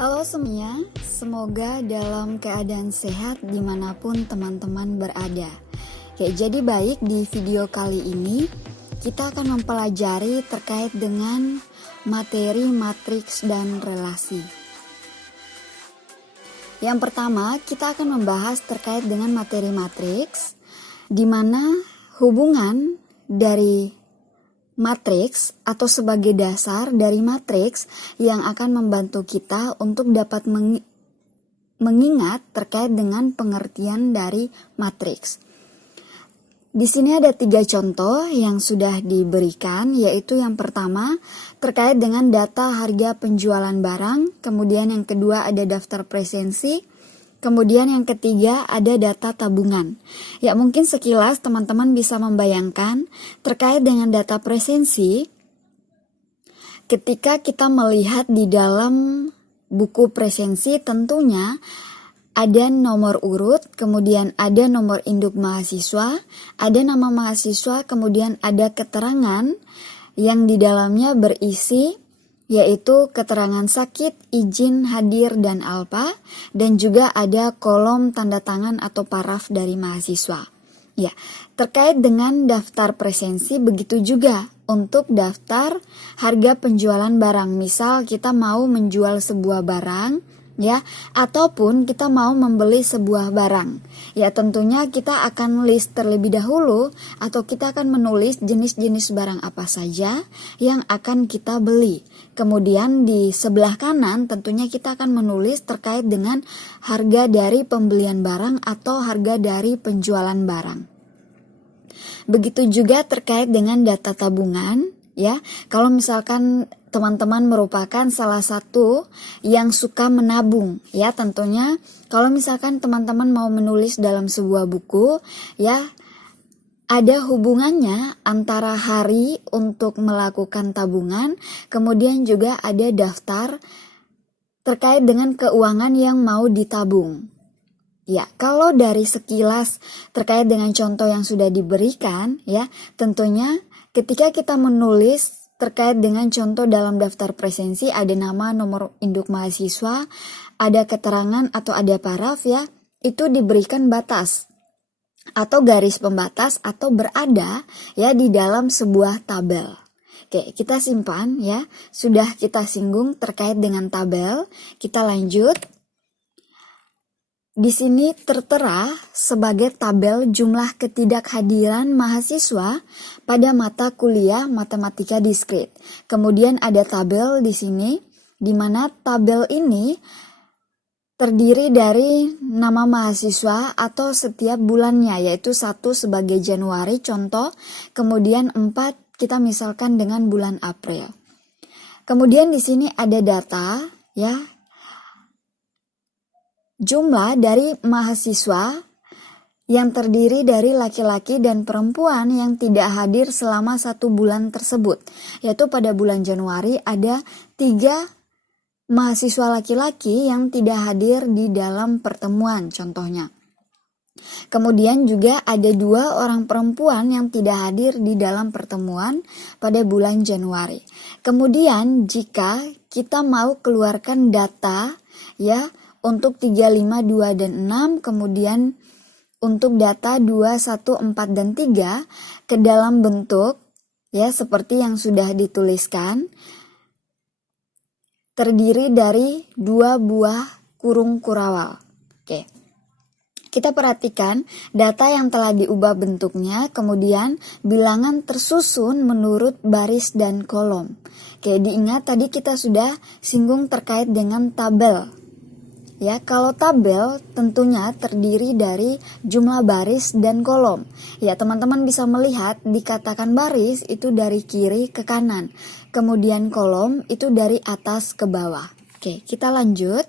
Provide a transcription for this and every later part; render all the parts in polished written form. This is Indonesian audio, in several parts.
Halo semuanya, semoga dalam keadaan sehat dimanapun teman-teman berada. Jadi baik, di video kali ini kita akan mempelajari terkait dengan materi matriks dan relasi. Yang pertama, kita akan membahas terkait dengan materi matriks, di mana hubungan dari matriks atau sebagai dasar dari matriks yang akan membantu kita untuk dapat mengingat terkait dengan pengertian dari matriks. Di sini ada 3 contoh yang sudah diberikan, yaitu yang pertama terkait dengan data harga penjualan barang, kemudian yang kedua ada daftar presensi, kemudian yang ketiga ada data tabungan. Ya, mungkin sekilas teman-teman bisa membayangkan terkait dengan data presensi. Ketika kita melihat di dalam buku presensi, tentunya ada nomor urut, kemudian ada nomor induk mahasiswa, ada nama mahasiswa, kemudian ada keterangan yang di dalamnya berisi yaitu keterangan sakit, izin, hadir, dan alpa, dan juga ada kolom tanda tangan atau paraf dari mahasiswa. Ya, terkait dengan daftar presensi begitu juga untuk daftar harga penjualan barang. Misal kita mau menjual sebuah barang, ya, ataupun kita mau membeli sebuah barang. Ya, tentunya kita akan list terlebih dahulu atau kita akan menulis jenis-jenis barang apa saja yang akan kita beli. Kemudian di sebelah kanan tentunya kita akan menulis terkait dengan harga dari pembelian barang atau harga dari penjualan barang. Begitu juga terkait dengan data tabungan, ya. Kalau misalkan teman-teman merupakan salah satu yang suka menabung, ya, tentunya kalau misalkan teman-teman mau menulis dalam sebuah buku, ya, ada hubungannya antara hari untuk melakukan tabungan, kemudian juga ada daftar terkait dengan keuangan yang mau ditabung. Ya, kalau dari sekilas terkait dengan contoh yang sudah diberikan, ya, tentunya ketika kita menulis terkait dengan contoh dalam daftar presensi, ada nama, nomor induk mahasiswa, ada keterangan atau ada paraf, ya, itu diberikan batas atau garis pembatas atau berada, ya, di dalam sebuah tabel. Oke, kita simpan, ya. Sudah kita singgung terkait dengan tabel. Kita lanjut. Di sini tertera sebagai tabel jumlah ketidakhadiran mahasiswa pada mata kuliah matematika diskrit. Kemudian ada tabel di sini, di mana tabel ini terdiri dari nama mahasiswa atau setiap bulannya, yaitu 1 sebagai Januari contoh, kemudian 4 kita misalkan dengan bulan April. Kemudian di sini ada data, ya, jumlah dari mahasiswa yang terdiri dari laki-laki dan perempuan yang tidak hadir selama 1 bulan tersebut, yaitu pada bulan Januari ada 3 mahasiswa laki-laki yang tidak hadir di dalam pertemuan contohnya. Kemudian juga ada 2 orang perempuan yang tidak hadir di dalam pertemuan pada bulan Januari. Kemudian jika kita mau keluarkan data, ya, untuk 3, 5, 2, dan 6, kemudian untuk data 2, 1, 4, dan 3 ke dalam bentuk, ya, seperti yang sudah dituliskan, terdiri dari 2 buah kurung kurawal. Oke. Kita perhatikan data yang telah diubah bentuknya, kemudian bilangan tersusun menurut baris dan kolom. Oke, diingat tadi kita sudah singgung terkait dengan tabel. Ya, kalau tabel tentunya terdiri dari jumlah baris dan kolom. Ya, teman-teman bisa melihat dikatakan baris itu dari kiri ke kanan. Kemudian kolom itu dari atas ke bawah. Oke, kita lanjut.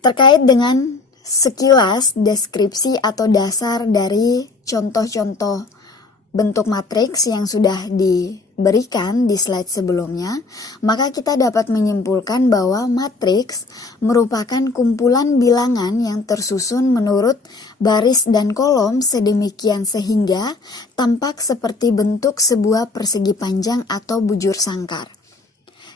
Terkait dengan sekilas deskripsi atau dasar dari contoh-contoh bentuk matriks yang sudah diberikan di slide sebelumnya, maka kita dapat menyimpulkan bahwa matriks merupakan kumpulan bilangan yang tersusun menurut baris dan kolom sedemikian sehingga tampak seperti bentuk sebuah persegi panjang atau bujur sangkar.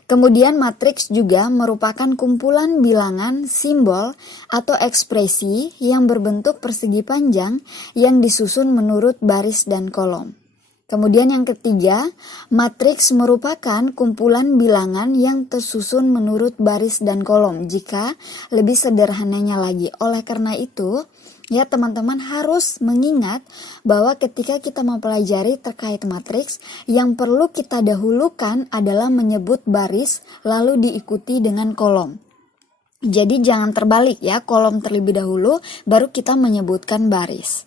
Kemudian matriks juga merupakan kumpulan bilangan, simbol, atau ekspresi yang berbentuk persegi panjang yang disusun menurut baris dan kolom. Kemudian yang ketiga, matriks merupakan kumpulan bilangan yang tersusun menurut baris dan kolom. Jika lebih sederhananya lagi, oleh karena itu, ya teman-teman harus mengingat bahwa ketika kita mempelajari terkait matriks, yang perlu kita dahulukan adalah menyebut baris lalu diikuti dengan kolom. Jadi jangan terbalik ya, kolom terlebih dahulu baru kita menyebutkan baris.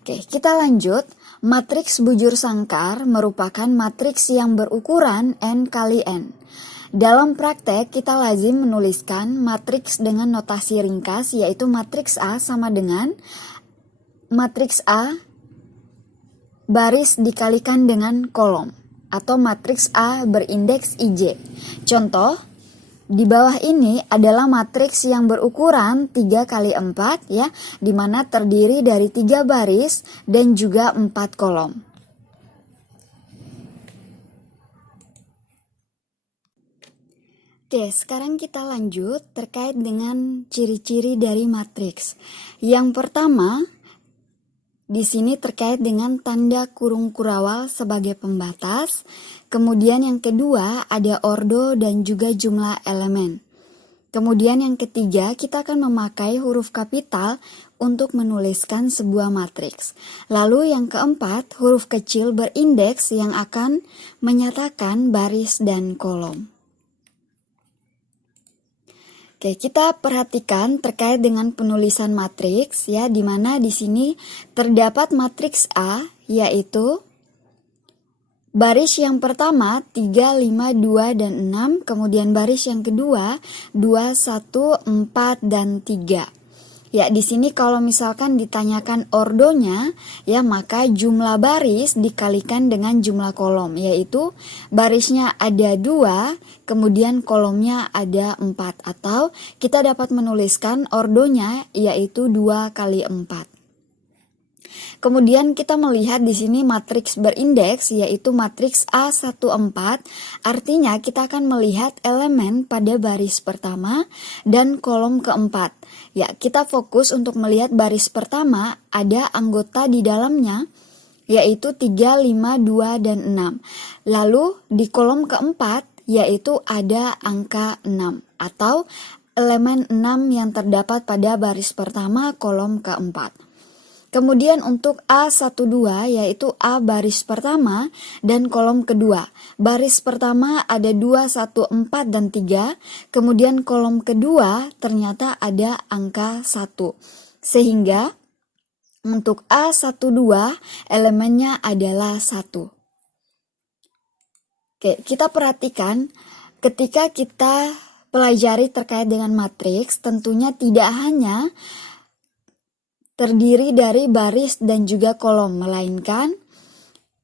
Oke, kita lanjut. Matriks bujur sangkar merupakan matriks yang berukuran n kali n. Dalam praktek, kita lazim menuliskan matriks dengan notasi ringkas, yaitu matriks A sama dengan matriks A baris dikalikan dengan kolom, atau matriks A berindeks IJ. Contoh, di bawah ini adalah matriks yang berukuran 3 kali 4 ya, di mana terdiri dari 3 baris dan juga 4 kolom. Oke, sekarang kita lanjut terkait dengan ciri-ciri dari matriks. Yang pertama, di sini terkait dengan tanda kurung kurawal sebagai pembatas. Kemudian yang kedua ada ordo dan juga jumlah elemen. Kemudian yang ketiga kita akan memakai huruf kapital untuk menuliskan sebuah matriks. Lalu yang keempat huruf kecil berindeks yang akan menyatakan baris dan kolom. Oke, kita perhatikan terkait dengan penulisan matriks ya, di mana di sini terdapat matriks A yaitu baris yang pertama 3, 5, 2 dan 6, kemudian baris yang kedua 2, 1, 4 dan 3. Ya, di sini kalau misalkan ditanyakan ordonya, ya maka jumlah baris dikalikan dengan jumlah kolom, yaitu barisnya ada 2, kemudian kolomnya ada 4, atau kita dapat menuliskan ordonya yaitu 2 kali 4. Kemudian kita melihat di sini matriks berindeks yaitu matriks A14, artinya kita akan melihat elemen pada baris pertama dan kolom keempat. Ya, kita fokus untuk melihat baris pertama ada anggota di dalamnya yaitu 3, 5, 2 dan 6. Lalu di kolom keempat yaitu ada angka 6 atau elemen 6 yang terdapat pada baris pertama kolom keempat. Kemudian untuk A12 yaitu A baris pertama dan kolom kedua. Baris pertama ada 2, 1, 4 dan 3. Kemudian kolom kedua ternyata ada angka 1. Sehingga untuk A12 elemennya adalah 1. Oke, kita perhatikan ketika kita pelajari terkait dengan matriks, tentunya tidak hanya terdiri dari baris dan juga kolom, melainkan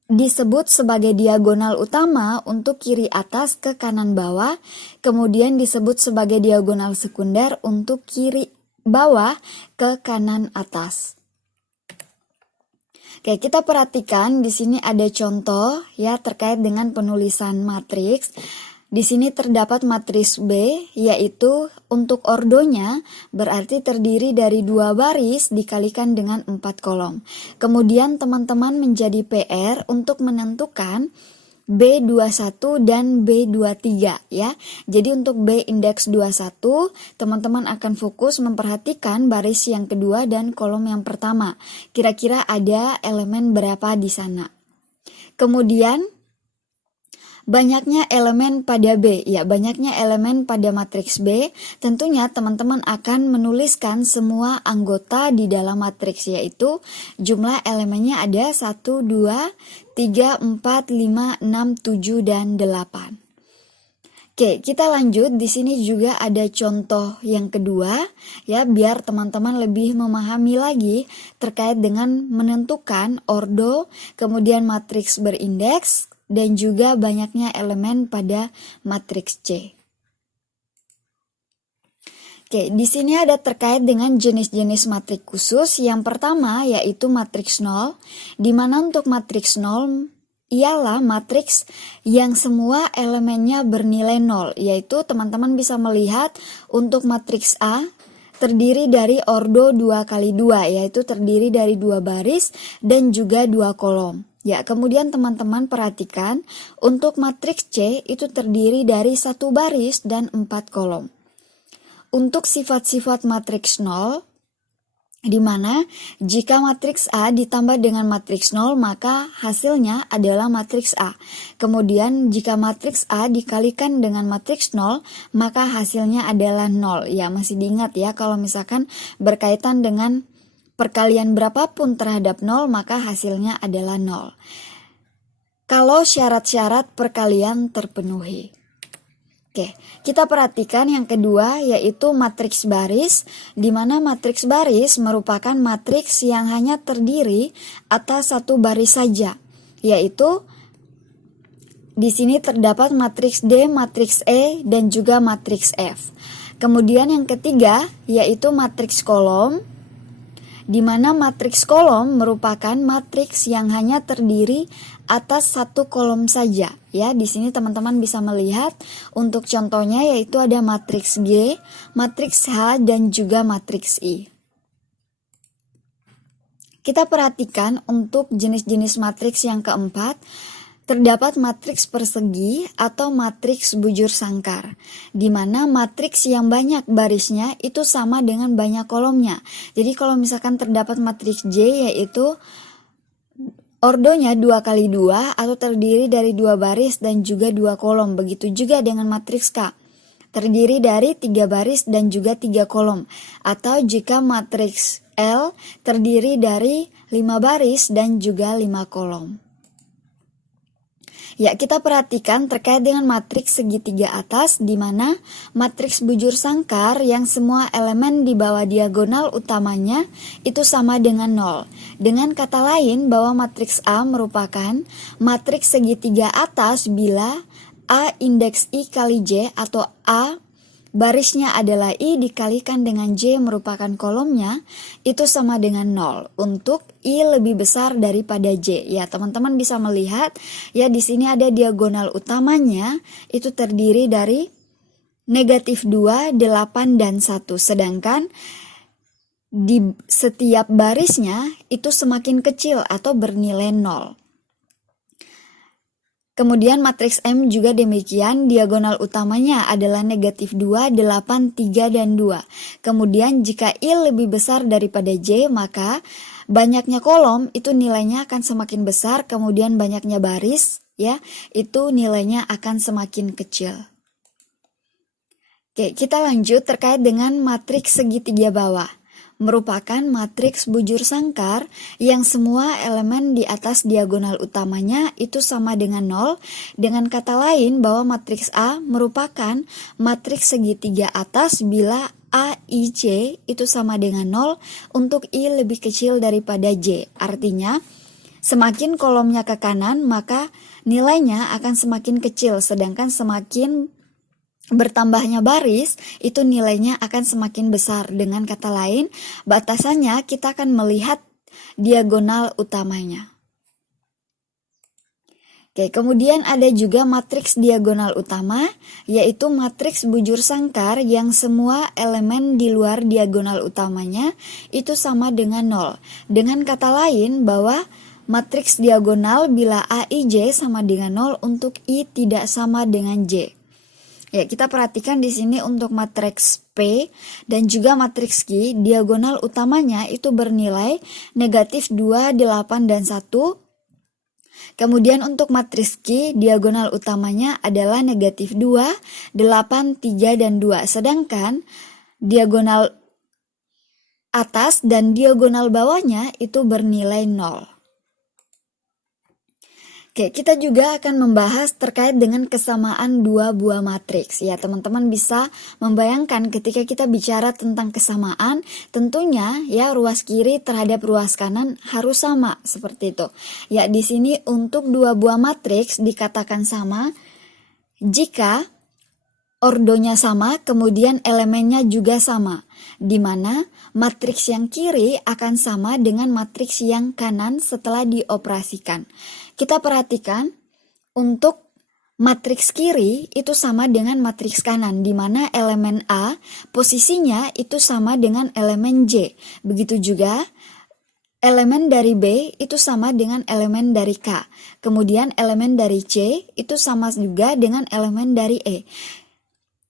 disebut sebagai diagonal utama untuk kiri atas ke kanan bawah, kemudian disebut sebagai diagonal sekunder untuk kiri bawah ke kanan atas. Oke, kita perhatikan di sini ada contoh ya terkait dengan penulisan matriks. Di sini terdapat matriks B, yaitu untuk ordonya berarti terdiri dari 2 baris dikalikan dengan 4 kolom. Kemudian teman-teman menjadi PR untuk menentukan B21 dan B23 ya. Jadi untuk B indeks 21, teman-teman akan fokus memperhatikan baris yang kedua dan kolom yang pertama. Kira-kira ada elemen berapa di sana. Kemudian banyaknya elemen pada B, ya banyaknya elemen pada matriks B, tentunya teman-teman akan menuliskan semua anggota di dalam matriks, yaitu jumlah elemennya ada 1, 2, 3, 4, 5, 6, 7, dan 8. Oke, kita lanjut. Di sini juga ada contoh yang kedua, ya biar teman-teman lebih memahami lagi terkait dengan menentukan ordo, kemudian matriks berindeks, dan juga banyaknya elemen pada matriks C. Oke, di sini ada terkait dengan jenis-jenis matriks khusus. Yang pertama yaitu matriks 0, di mana untuk matriks 0 ialah matriks yang semua elemennya bernilai 0, yaitu teman-teman bisa melihat untuk matriks A terdiri dari ordo 2 kali 2, yaitu terdiri dari 2 baris dan juga 2 kolom. Ya, kemudian teman-teman perhatikan untuk matriks C itu terdiri dari 1 baris dan 4 kolom. Untuk sifat-sifat matriks 0, di mana jika matriks A ditambah dengan matriks 0 maka hasilnya adalah matriks A. Kemudian jika matriks A dikalikan dengan matriks 0 maka hasilnya adalah 0. Ya, masih diingat ya, kalau misalkan berkaitan dengan perkalian berapapun terhadap 0 maka hasilnya adalah 0. Kalau syarat-syarat perkalian terpenuhi. Oke, kita perhatikan yang kedua yaitu matriks baris, di mana matriks baris merupakan matriks yang hanya terdiri atas 1 baris saja, yaitu di sini terdapat matriks D, matriks E, dan juga matriks F. Kemudian yang ketiga yaitu matriks kolom, di mana matriks kolom merupakan matriks yang hanya terdiri atas 1 kolom saja. Ya, di sini teman-teman bisa melihat untuk contohnya yaitu ada matriks G, matriks H, dan juga matriks I. Kita perhatikan untuk jenis-jenis matriks yang keempat, terdapat matriks persegi atau matriks bujur sangkar, di mana matriks yang banyak barisnya itu sama dengan banyak kolomnya. Jadi kalau misalkan terdapat matriks J yaitu ordonya 2 kali 2 atau terdiri dari 2 baris dan juga 2 kolom. Begitu juga dengan matriks K, terdiri dari 3 baris dan juga 3 kolom. Atau jika matriks L terdiri dari 5 baris dan juga 5 kolom. Ya, kita perhatikan terkait dengan matriks segitiga atas, di mana matriks bujur sangkar yang semua elemen di bawah diagonal utamanya itu sama dengan 0. Dengan kata lain bahwa matriks A merupakan matriks segitiga atas bila A indeks I kali J atau A barisnya adalah I dikalikan dengan J merupakan kolomnya, itu sama dengan 0 untuk I lebih besar daripada J. Ya, teman-teman bisa melihat ya, di sini ada diagonal utamanya itu terdiri dari negatif 2, 8, dan 1. Sedangkan di setiap barisnya itu semakin kecil atau bernilai 0. Kemudian matriks M juga demikian, diagonal utamanya adalah negatif 2, 8, 3, dan 2. Kemudian jika I lebih besar daripada J, maka banyaknya kolom itu nilainya akan semakin besar, kemudian banyaknya baris ya, itu nilainya akan semakin kecil. Oke, kita lanjut terkait dengan matriks segitiga bawah. Merupakan matriks bujur sangkar yang semua elemen di atas diagonal utamanya itu sama dengan 0. Dengan kata lain bahwa matriks A merupakan matriks segitiga atas bila A, I, J itu sama dengan 0 untuk I lebih kecil daripada J. Artinya, semakin kolomnya ke kanan maka nilainya akan semakin kecil, sedangkan semakin bertambahnya baris itu nilainya akan semakin besar. Dengan kata lain, batasannya kita akan melihat diagonal utamanya. Oke, kemudian ada juga matriks diagonal utama, yaitu matriks bujur sangkar yang semua elemen di luar diagonal utamanya itu sama dengan 0. Dengan kata lain bahwa matriks diagonal bila A, I, J sama dengan 0 untuk I tidak sama dengan J. Ya, kita perhatikan di sini untuk matriks P dan juga matriks Q, diagonal utamanya itu bernilai negatif 2, 8, dan 1. Kemudian untuk matriks Q, diagonal utamanya adalah negatif 2, 8, 3, dan 2. Sedangkan diagonal atas dan diagonal bawahnya itu bernilai 0. Oke, kita juga akan membahas terkait dengan kesamaan dua buah matriks. Ya, teman-teman bisa membayangkan ketika kita bicara tentang kesamaan, tentunya ya ruas kiri terhadap ruas kanan harus sama seperti itu. Ya, di sini untuk dua buah matriks dikatakan sama jika ordonya sama, kemudian elemennya juga sama, di mana matriks yang kiri akan sama dengan matriks yang kanan setelah dioperasikan. Kita perhatikan untuk matriks kiri itu sama dengan matriks kanan, di mana elemen A posisinya itu sama dengan elemen J. Begitu juga elemen dari B itu sama dengan elemen dari K. Kemudian elemen dari C itu sama juga dengan elemen dari E.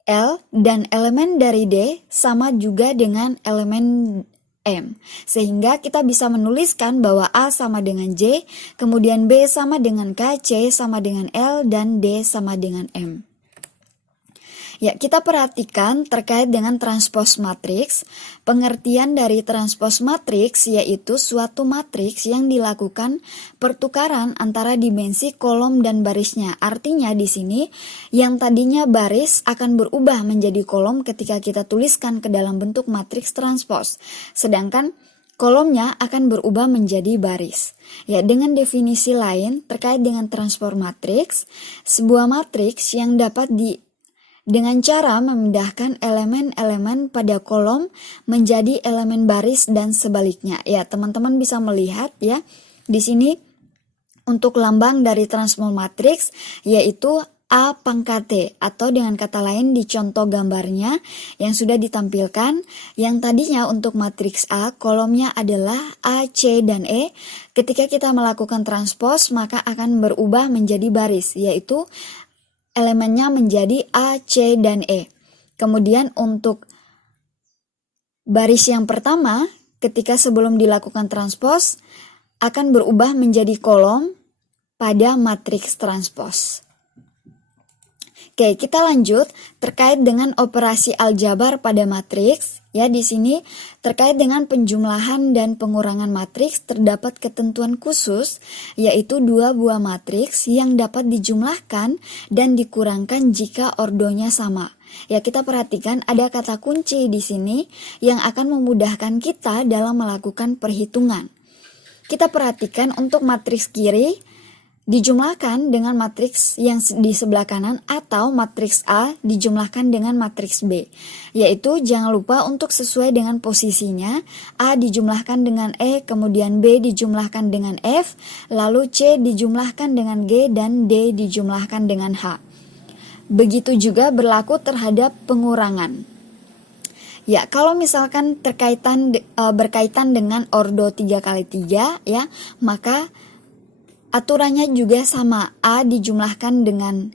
L dan elemen dari D sama juga dengan elemen M. Sehingga kita bisa menuliskan bahwa A sama dengan J, kemudian B sama dengan K, C sama dengan L, dan D sama dengan M. Ya, kita perhatikan terkait dengan transpose matriks. Pengertian dari transpose matriks yaitu suatu matriks yang dilakukan pertukaran antara dimensi kolom dan barisnya. Artinya di sini yang tadinya baris akan berubah menjadi kolom ketika kita tuliskan ke dalam bentuk matriks transpose. Sedangkan kolomnya akan berubah menjadi baris. Ya, dengan definisi lain terkait dengan transpose matriks, sebuah matriks yang dapat dengan cara memindahkan elemen-elemen pada kolom menjadi elemen baris dan sebaliknya. Ya, teman-teman bisa melihat ya, di sini untuk lambang dari transpose matriks yaitu A pangkat T, atau dengan kata lain di contoh gambarnya yang sudah ditampilkan, yang tadinya untuk matriks A kolomnya adalah A, C, dan E. Ketika kita melakukan transpose maka akan berubah menjadi baris, yaitu elemennya menjadi A, C, dan E. Kemudian untuk baris yang pertama, ketika sebelum dilakukan transpose, akan berubah menjadi kolom pada matriks transpose. Oke, kita lanjut terkait dengan operasi aljabar pada matriks. Ya, di sini terkait dengan penjumlahan dan pengurangan matriks terdapat ketentuan khusus, yaitu dua buah matriks yang dapat dijumlahkan dan dikurangkan jika ordonya sama. Ya, kita perhatikan ada kata kunci di sini yang akan memudahkan kita dalam melakukan perhitungan. Kita perhatikan untuk matriks kiri dijumlahkan dengan matriks yang di sebelah kanan atau matriks A dijumlahkan dengan matriks B. Yaitu jangan lupa untuk sesuai dengan posisinya, A dijumlahkan dengan E, kemudian B dijumlahkan dengan F, lalu C dijumlahkan dengan G, dan D dijumlahkan dengan H. Begitu juga berlaku terhadap pengurangan. Ya, kalau misalkan berkaitan dengan ordo 3x3 ya, maka aturannya juga sama, A dijumlahkan dengan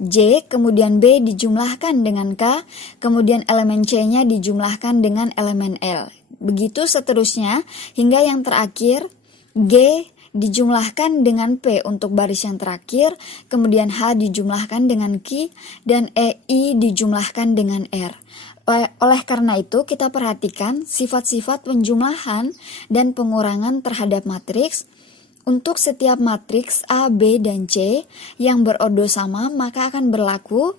J, kemudian B dijumlahkan dengan K, kemudian elemen C-nya dijumlahkan dengan elemen L. Begitu seterusnya, hingga yang terakhir, G dijumlahkan dengan P untuk baris yang terakhir, kemudian H dijumlahkan dengan Q, dan I dijumlahkan dengan R. Oleh karena itu, kita perhatikan sifat-sifat penjumlahan dan pengurangan terhadap matriks. Untuk setiap matriks A, B, dan C yang berordo sama, maka akan berlaku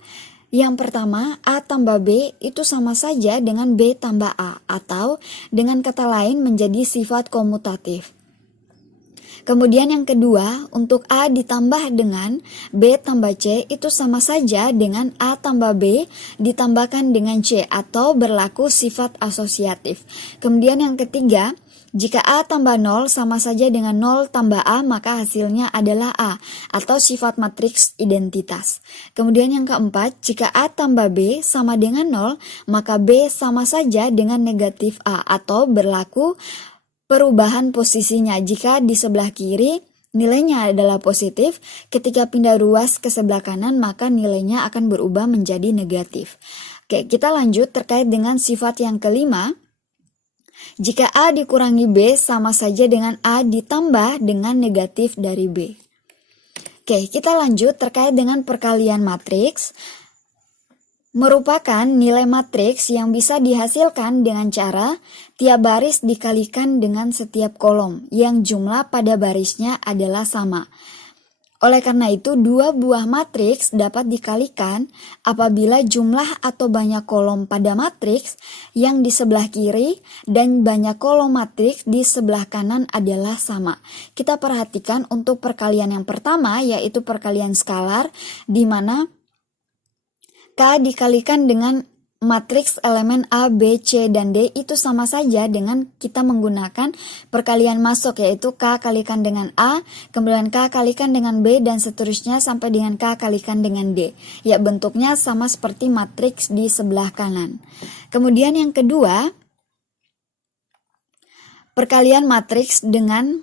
yang pertama, A tambah B itu sama saja dengan B tambah A, atau dengan kata lain menjadi sifat komutatif. Kemudian yang kedua, untuk A ditambah dengan B tambah C itu sama saja dengan A tambah B ditambahkan dengan C, atau berlaku sifat asosiatif. Kemudian yang ketiga, jika A tambah 0 sama saja dengan 0 tambah A, maka hasilnya adalah A, atau sifat matriks identitas. Kemudian yang keempat, jika A tambah B sama dengan 0, maka B sama saja dengan negatif A, atau berlaku perubahan posisinya. Jika di sebelah kiri nilainya adalah positif, ketika pindah ruas ke sebelah kanan, maka nilainya akan berubah menjadi negatif. Oke, kita lanjut terkait dengan sifat yang kelima. Jika A dikurangi B sama saja dengan A ditambah dengan negatif dari B. Oke, kita lanjut terkait dengan perkalian matriks. Merupakan nilai matriks yang bisa dihasilkan dengan cara tiap baris dikalikan dengan setiap kolom yang jumlah pada barisnya adalah sama. Oleh karena itu, dua buah matriks dapat dikalikan apabila jumlah atau banyak kolom pada matriks yang di sebelah kiri dan banyak kolom matriks di sebelah kanan adalah sama. Kita perhatikan untuk perkalian yang pertama, yaitu perkalian skalar, di mana K dikalikan dengan matriks elemen A, B, C, dan D itu sama saja dengan kita menggunakan perkalian masuk, yaitu K kalikan dengan A, kemudian K kalikan dengan B, dan seterusnya sampai dengan K kalikan dengan D. Ya, bentuknya sama seperti matriks di sebelah kanan. Kemudian yang kedua, perkalian matriks dengan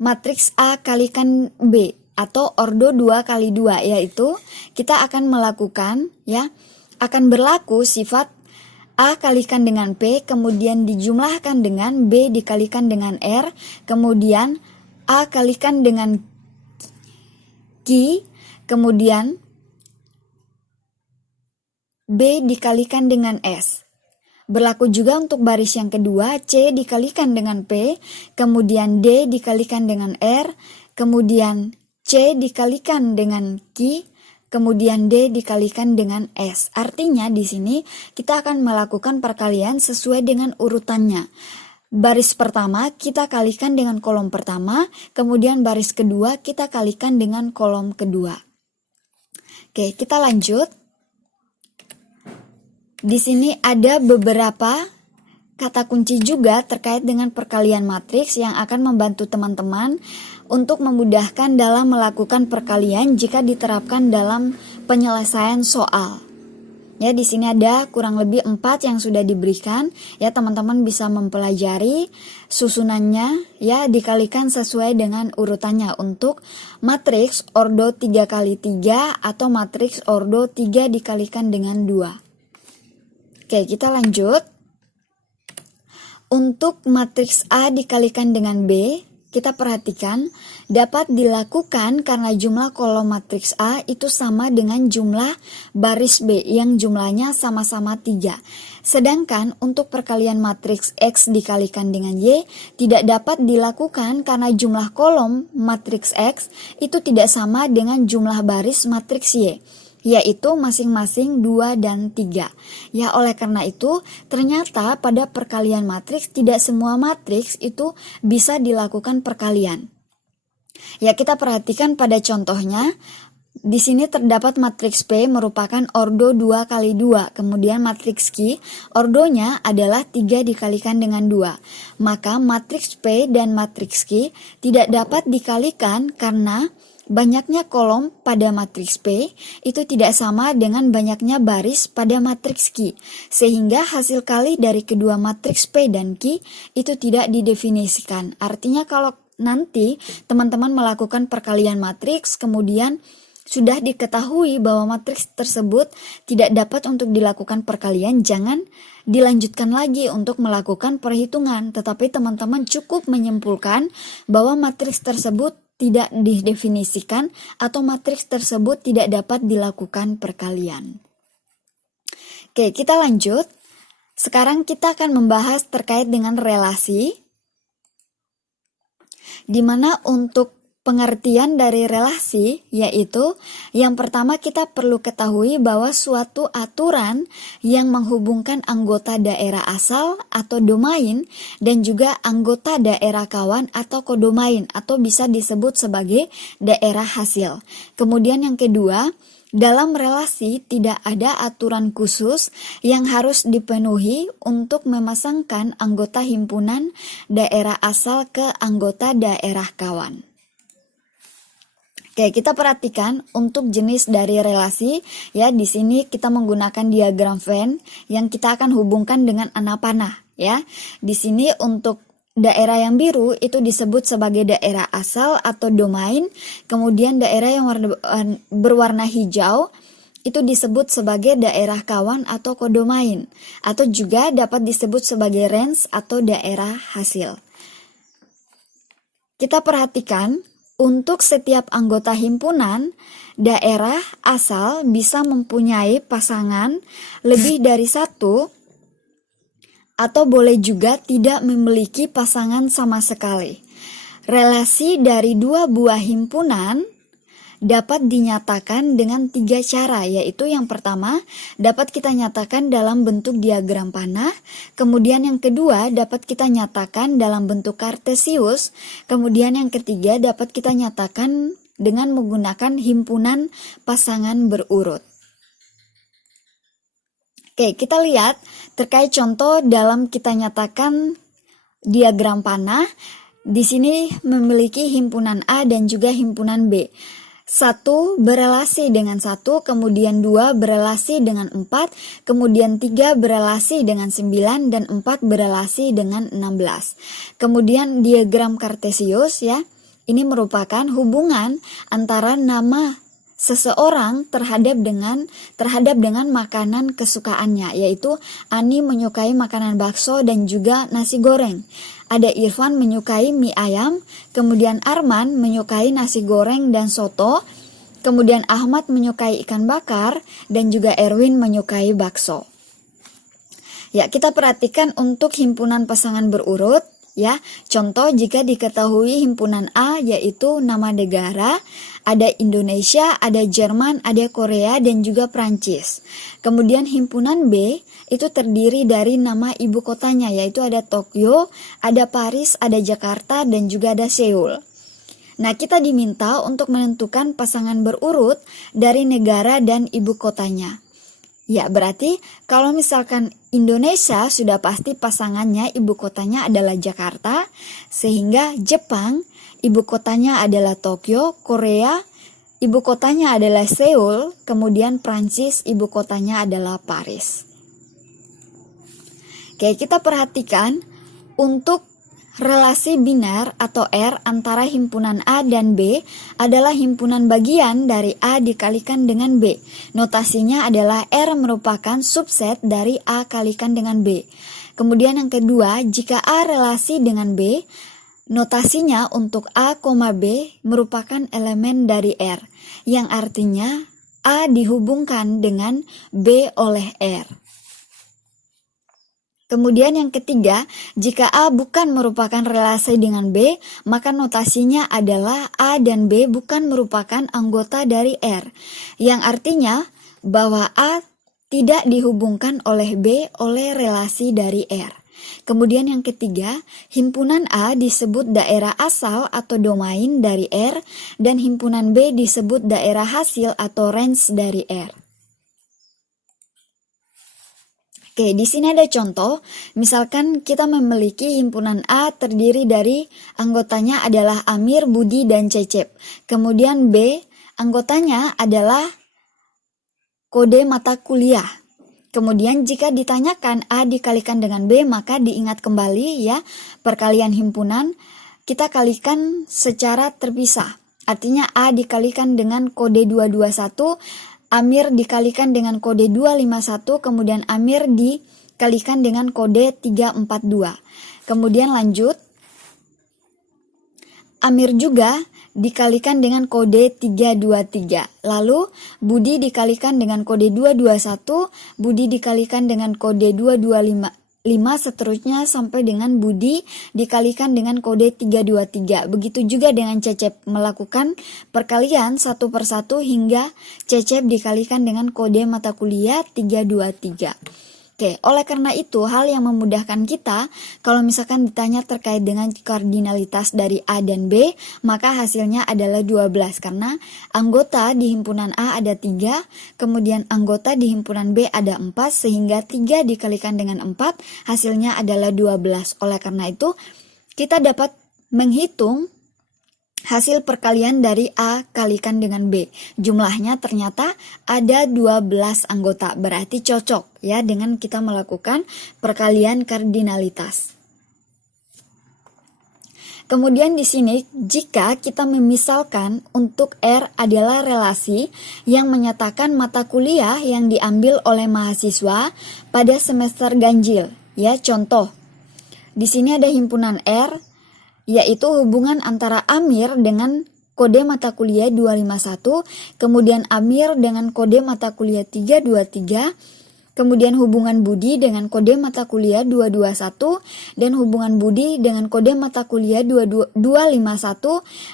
matriks A kalikan B atau ordo 2 kali 2, yaitu kita akan melakukan, ya, akan berlaku sifat A kalikan dengan P, kemudian dijumlahkan dengan B dikalikan dengan R, kemudian A kalikan dengan Q, kemudian B dikalikan dengan S. Berlaku juga untuk baris yang kedua, C dikalikan dengan P, kemudian D dikalikan dengan R, kemudian C dikalikan dengan Q, kemudian D dikalikan dengan S. Artinya di sini kita akan melakukan perkalian sesuai dengan urutannya. Baris pertama kita kalikan dengan kolom pertama, kemudian baris kedua kita kalikan dengan kolom kedua. Oke, kita lanjut. Di sini ada beberapa kata kunci juga terkait dengan perkalian matriks yang akan membantu teman-teman untuk memudahkan dalam melakukan perkalian jika diterapkan dalam penyelesaian soal. Ya, di sini ada kurang lebih 4 yang sudah diberikan. Ya, teman-teman bisa mempelajari susunannya, ya, dikalikan sesuai dengan urutannya untuk matriks ordo 3 kali 3 atau matriks ordo 3 dikalikan dengan 2. Oke, kita lanjut. Untuk matriks A dikalikan dengan B, kita perhatikan dapat dilakukan karena jumlah kolom matriks A itu sama dengan jumlah baris B yang jumlahnya sama-sama 3. Sedangkan untuk perkalian matriks X dikalikan dengan Y tidak dapat dilakukan karena jumlah kolom matriks X itu tidak sama dengan jumlah baris matriks Y, yaitu masing-masing 2 dan 3. Ya, oleh karena itu, ternyata pada perkalian matriks tidak semua matriks itu bisa dilakukan perkalian. Ya, kita perhatikan pada contohnya. Di sini terdapat matriks P merupakan ordo 2 kali 2, kemudian matriks Q ordonya adalah 3 dikalikan dengan 2. Maka matriks P dan matriks Q tidak dapat dikalikan karena banyaknya kolom pada matriks P itu tidak sama dengan banyaknya baris pada matriks Q, sehingga hasil kali dari kedua matriks P dan Q itu tidak didefinisikan. Artinya kalau nanti teman-teman melakukan perkalian matriks, kemudian sudah diketahui bahwa matriks tersebut tidak dapat untuk dilakukan perkalian, jangan dilanjutkan lagi untuk melakukan perhitungan, tetapi teman-teman cukup menyimpulkan bahwa matriks tersebut tidak didefinisikan atau matriks tersebut tidak dapat dilakukan perkalian. Oke, kita lanjut. Sekarang kita akan membahas terkait dengan relasi, di mana untuk pengertian dari relasi, yaitu yang pertama kita perlu ketahui bahwa suatu aturan yang menghubungkan anggota daerah asal atau domain dan juga anggota daerah kawan atau kodomain atau bisa disebut sebagai daerah hasil. Kemudian yang kedua, dalam relasi tidak ada aturan khusus yang harus dipenuhi untuk memasangkan anggota himpunan daerah asal ke anggota daerah kawan. Oke, kita perhatikan untuk jenis dari relasi, ya, di sini kita menggunakan diagram Venn yang kita akan hubungkan dengan anak panah, ya. Di sini untuk daerah yang biru itu disebut sebagai daerah asal atau domain, kemudian daerah yang berwarna hijau itu disebut sebagai daerah kawan atau kodomain, atau juga dapat disebut sebagai range atau daerah hasil. Kita perhatikan untuk setiap anggota himpunan, daerah asal bisa mempunyai pasangan lebih dari satu atau boleh juga tidak memiliki pasangan sama sekali. Relasi dari dua buah himpunan dapat dinyatakan dengan 3 cara, yaitu yang pertama dapat kita nyatakan dalam bentuk diagram panah, kemudian yang kedua dapat kita nyatakan dalam bentuk kartesius, kemudian yang ketiga dapat kita nyatakan dengan menggunakan himpunan pasangan berurut. Oke, kita lihat terkait contoh dalam kita nyatakan diagram panah. Di sini memiliki himpunan A dan juga himpunan B. 1 berelasi dengan 1, kemudian 2 berelasi dengan 4, kemudian 3 berelasi dengan 9, dan 4 berelasi dengan 16. Kemudian diagram Kartesius ya, ini merupakan hubungan antara nama seseorang terhadap dengan makanan kesukaannya, yaitu Ani menyukai makanan bakso dan juga nasi goreng. Ada Irfan menyukai mie ayam, kemudian Arman menyukai nasi goreng dan soto, kemudian Ahmad menyukai ikan bakar, dan juga Erwin menyukai bakso. Ya, kita perhatikan untuk himpunan pasangan berurut. Ya, contoh jika diketahui himpunan A yaitu nama negara, ada Indonesia, ada Jerman, ada Korea, dan juga Prancis. Kemudian himpunan B itu terdiri dari nama ibu kotanya, yaitu ada Tokyo, ada Paris, ada Jakarta, dan juga ada Seoul. Nah, kita diminta untuk menentukan pasangan berurut dari negara dan ibu kotanya. Ya, berarti kalau misalkan Indonesia sudah pasti pasangannya ibu kotanya adalah Jakarta, sehingga Jepang ibu kotanya adalah Tokyo, Korea ibu kotanya adalah Seoul, kemudian Prancis ibu kotanya adalah Paris. Oke, kita perhatikan untuk relasi biner atau R antara himpunan A dan B adalah himpunan bagian dari A dikalikan dengan B. Notasinya adalah R merupakan subset dari A kalikan dengan B. Kemudian yang kedua, jika A relasi dengan B, notasinya untuk A, B merupakan elemen dari R, yang artinya A dihubungkan dengan B oleh R. Kemudian yang ketiga, jika A bukan merupakan relasi dengan B, maka notasinya adalah A dan B bukan merupakan anggota dari R, yang artinya bahwa A tidak dihubungkan oleh B oleh relasi dari R. Kemudian yang ketiga, himpunan A disebut daerah asal atau domain dari R, dan himpunan B disebut daerah hasil atau range dari R. Oke, di sini ada contoh. Misalkan kita memiliki himpunan A terdiri dari anggotanya adalah Amir, Budi, dan Cecep. Kemudian B, anggotanya adalah kode mata kuliah. Kemudian jika ditanyakan A dikalikan dengan B, maka diingat kembali ya, perkalian himpunan kita kalikan secara terpisah. Artinya A dikalikan dengan kode 221, Amir dikalikan dengan kode 251, kemudian Amir dikalikan dengan kode 342. Kemudian lanjut, Amir juga dikalikan dengan kode 323. Lalu Budi dikalikan dengan kode 221, Budi dikalikan dengan kode 225, seterusnya sampai dengan Budi dikalikan dengan kode 323. Begitu juga dengan Cecep, melakukan perkalian satu persatu hingga Cecep dikalikan dengan kode mata kuliah 323. Oke, oleh karena itu hal yang memudahkan kita kalau misalkan ditanya terkait dengan kardinalitas dari A dan B, maka hasilnya adalah 12 karena anggota di himpunan A ada 3, kemudian anggota di himpunan B ada 4, sehingga 3 dikalikan dengan 4 hasilnya adalah 12. Oleh karena itu kita dapat menghitung hasil perkalian dari A kalikan dengan B. Jumlahnya ternyata ada 12 anggota, berarti cocok ya dengan kita melakukan perkalian kardinalitas. Kemudian di sini jika kita memisalkan untuk R adalah relasi yang menyatakan mata kuliah yang diambil oleh mahasiswa pada semester ganjil, ya contoh. Di sini ada himpunan R, yaitu hubungan antara Amir dengan kode mata kuliah 251, kemudian Amir dengan kode mata kuliah 323, kemudian hubungan Budi dengan kode mata kuliah 221, dan hubungan Budi dengan kode mata kuliah 251,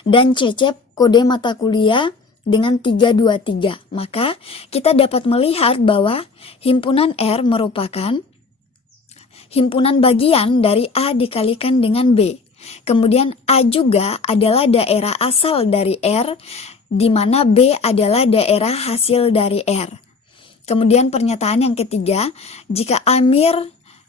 dan Cecep kode mata kuliah dengan 323. Maka kita dapat melihat bahwa himpunan R merupakan himpunan bagian dari A dikalikan dengan B. Kemudian A juga adalah daerah asal dari R, di mana B adalah daerah hasil dari R. Kemudian pernyataan yang ketiga, jika Amir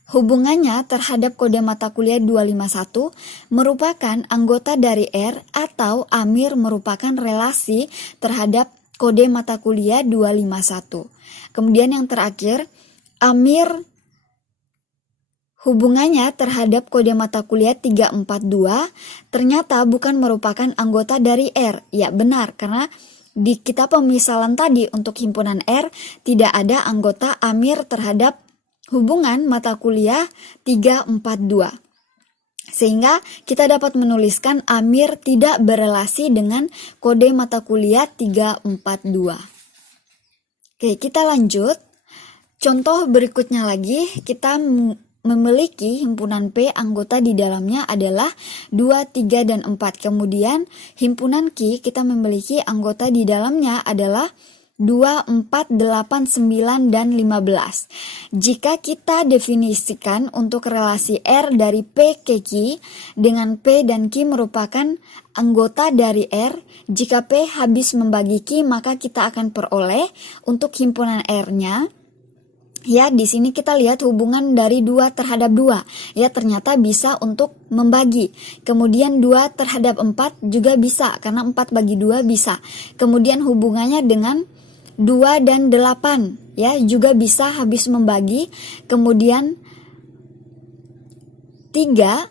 hubungannya terhadap kode mata kuliah 251 merupakan anggota dari R atau Amir merupakan relasi terhadap kode mata kuliah 251. Kemudian yang terakhir, Amir hubungannya terhadap kode mata kuliah 342 ternyata bukan merupakan anggota dari R. Ya benar, karena di kitab pemisalan tadi untuk himpunan R tidak ada anggota Amir terhadap hubungan mata kuliah 342. Sehingga kita dapat menuliskan Amir tidak berelasi dengan kode mata kuliah 342. Oke, kita lanjut. Contoh berikutnya lagi, kita memiliki himpunan P, anggota di dalamnya adalah 2, 3, dan 4. Kemudian himpunan Q, kita memiliki anggota di dalamnya adalah 2, 4, 8, 9, dan 15. Jika kita definisikan untuk relasi R dari P ke Q, dengan P dan Q merupakan anggota dari R, jika P habis membagi Q, maka kita akan peroleh untuk himpunan R-nya. Ya, di sini kita lihat hubungan dari 2 terhadap 2. Ya, ternyata bisa untuk membagi. Kemudian 2 terhadap 4 juga bisa, karena 4 bagi 2 bisa. Kemudian hubungannya dengan 2 dan 8 ya juga bisa habis membagi. Kemudian 3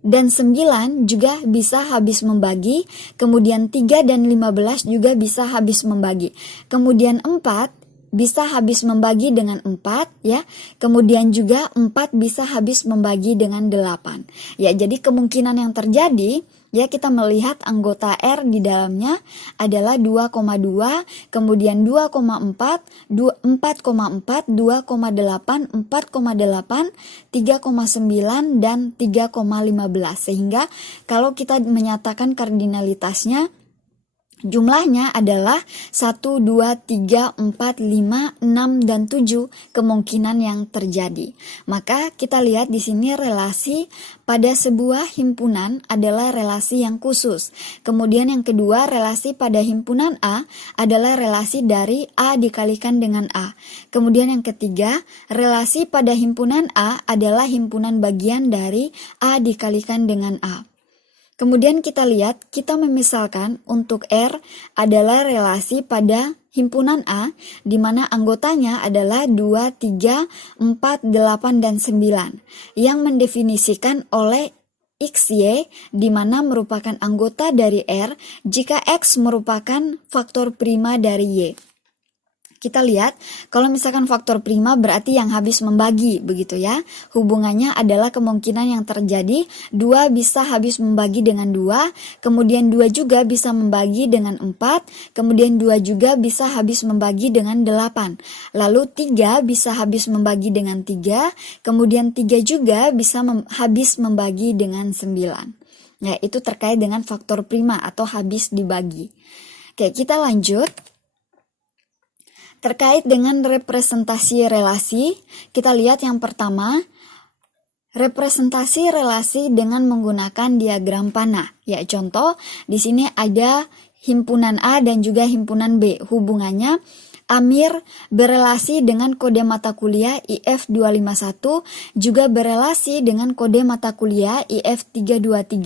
dan 9 juga bisa habis membagi. Kemudian 3 dan 15 juga bisa habis membagi. Kemudian 4 bisa habis membagi dengan 4 ya. Kemudian juga 4 bisa habis membagi dengan 8. Ya, jadi kemungkinan yang terjadi ya, kita melihat anggota R di dalamnya adalah 2,2, kemudian 2,4, 4,4, 2,8, 4,8, 3,9, dan 3,15. Sehingga kalau kita menyatakan kardinalitasnya, jumlahnya adalah 1, 2, 3, 4, 5, 6, dan 7 kemungkinan yang terjadi. Maka kita lihat di sini relasi pada sebuah himpunan adalah relasi yang khusus. Kemudian yang kedua, relasi pada himpunan A adalah relasi dari A dikalikan dengan A. Kemudian yang ketiga, relasi pada himpunan A adalah himpunan bagian dari A dikalikan dengan A. Kemudian kita lihat, kita memisalkan untuk R adalah relasi pada himpunan A, di mana anggotanya adalah 2, 3, 4, 8, dan 9, yang mendefinisikan oleh XY, di mana merupakan anggota dari R jika X merupakan faktor prima dari Y. Kita lihat, kalau misalkan faktor prima berarti yang habis membagi, begitu ya. Hubungannya adalah kemungkinan yang terjadi, 2 bisa habis membagi dengan 2, kemudian 2 juga bisa membagi dengan 4, kemudian 2 juga bisa habis membagi dengan 8. Lalu 3 bisa habis membagi dengan 3, kemudian 3 juga bisa habis membagi dengan 9. Ya, itu terkait dengan faktor prima atau habis dibagi. Oke, kita lanjut. Terkait dengan representasi relasi, kita lihat yang pertama, representasi relasi dengan menggunakan diagram panah. Ya, contoh di sini ada himpunan A dan juga himpunan B. Hubungannya Amir berelasi dengan kode mata kuliah IF251, juga berelasi dengan kode mata kuliah IF323.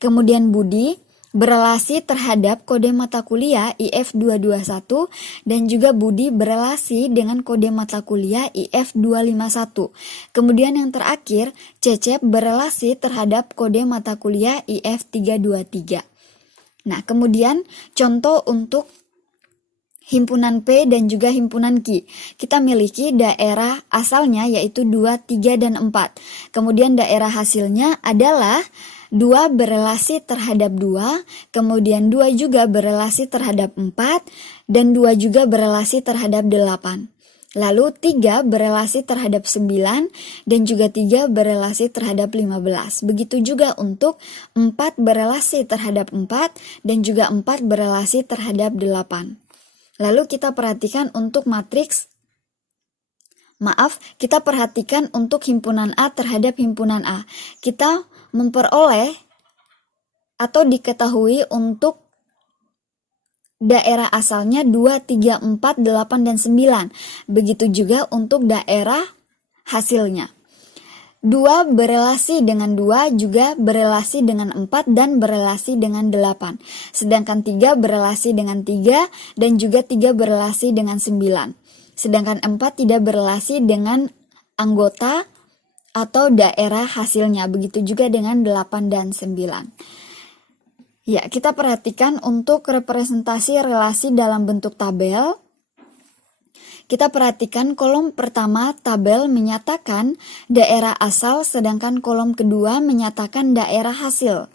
Kemudian Budi berelasi terhadap kode mata kuliah IF221 dan juga Budi berelasi dengan kode mata kuliah IF251. Kemudian yang terakhir, Cecep berelasi terhadap kode mata kuliah IF323. Nah, kemudian contoh untuk himpunan P dan juga himpunan Q. Kita miliki daerah asalnya yaitu 2, 3, dan 4. Kemudian daerah hasilnya adalah 2 berelasi terhadap 2, kemudian 2 juga berelasi terhadap 4, dan 2 juga berelasi terhadap 8. Lalu 3 berelasi terhadap 9, dan juga 3 berelasi terhadap 15. Begitu juga untuk 4 berelasi terhadap 4, dan juga 4 berelasi terhadap 8. Lalu kita perhatikan untuk matriks, kita perhatikan untuk himpunan A terhadap himpunan A. Kita memperoleh atau diketahui untuk daerah asalnya 2, 3, 4, 8, dan 9. Begitu juga untuk daerah hasilnya. 2 berelasi dengan 2 juga berelasi dengan 4 dan berelasi dengan 8. Sedangkan 3 berelasi dengan 3 dan juga 3 berelasi dengan 9. Sedangkan 4 tidak berelasi dengan anggota atau daerah hasilnya. Begitu juga dengan 8 dan 9. Ya, kita perhatikan untuk representasi relasi dalam bentuk tabel. Kita perhatikan kolom pertama tabel menyatakan daerah asal, sedangkan kolom kedua menyatakan daerah hasil.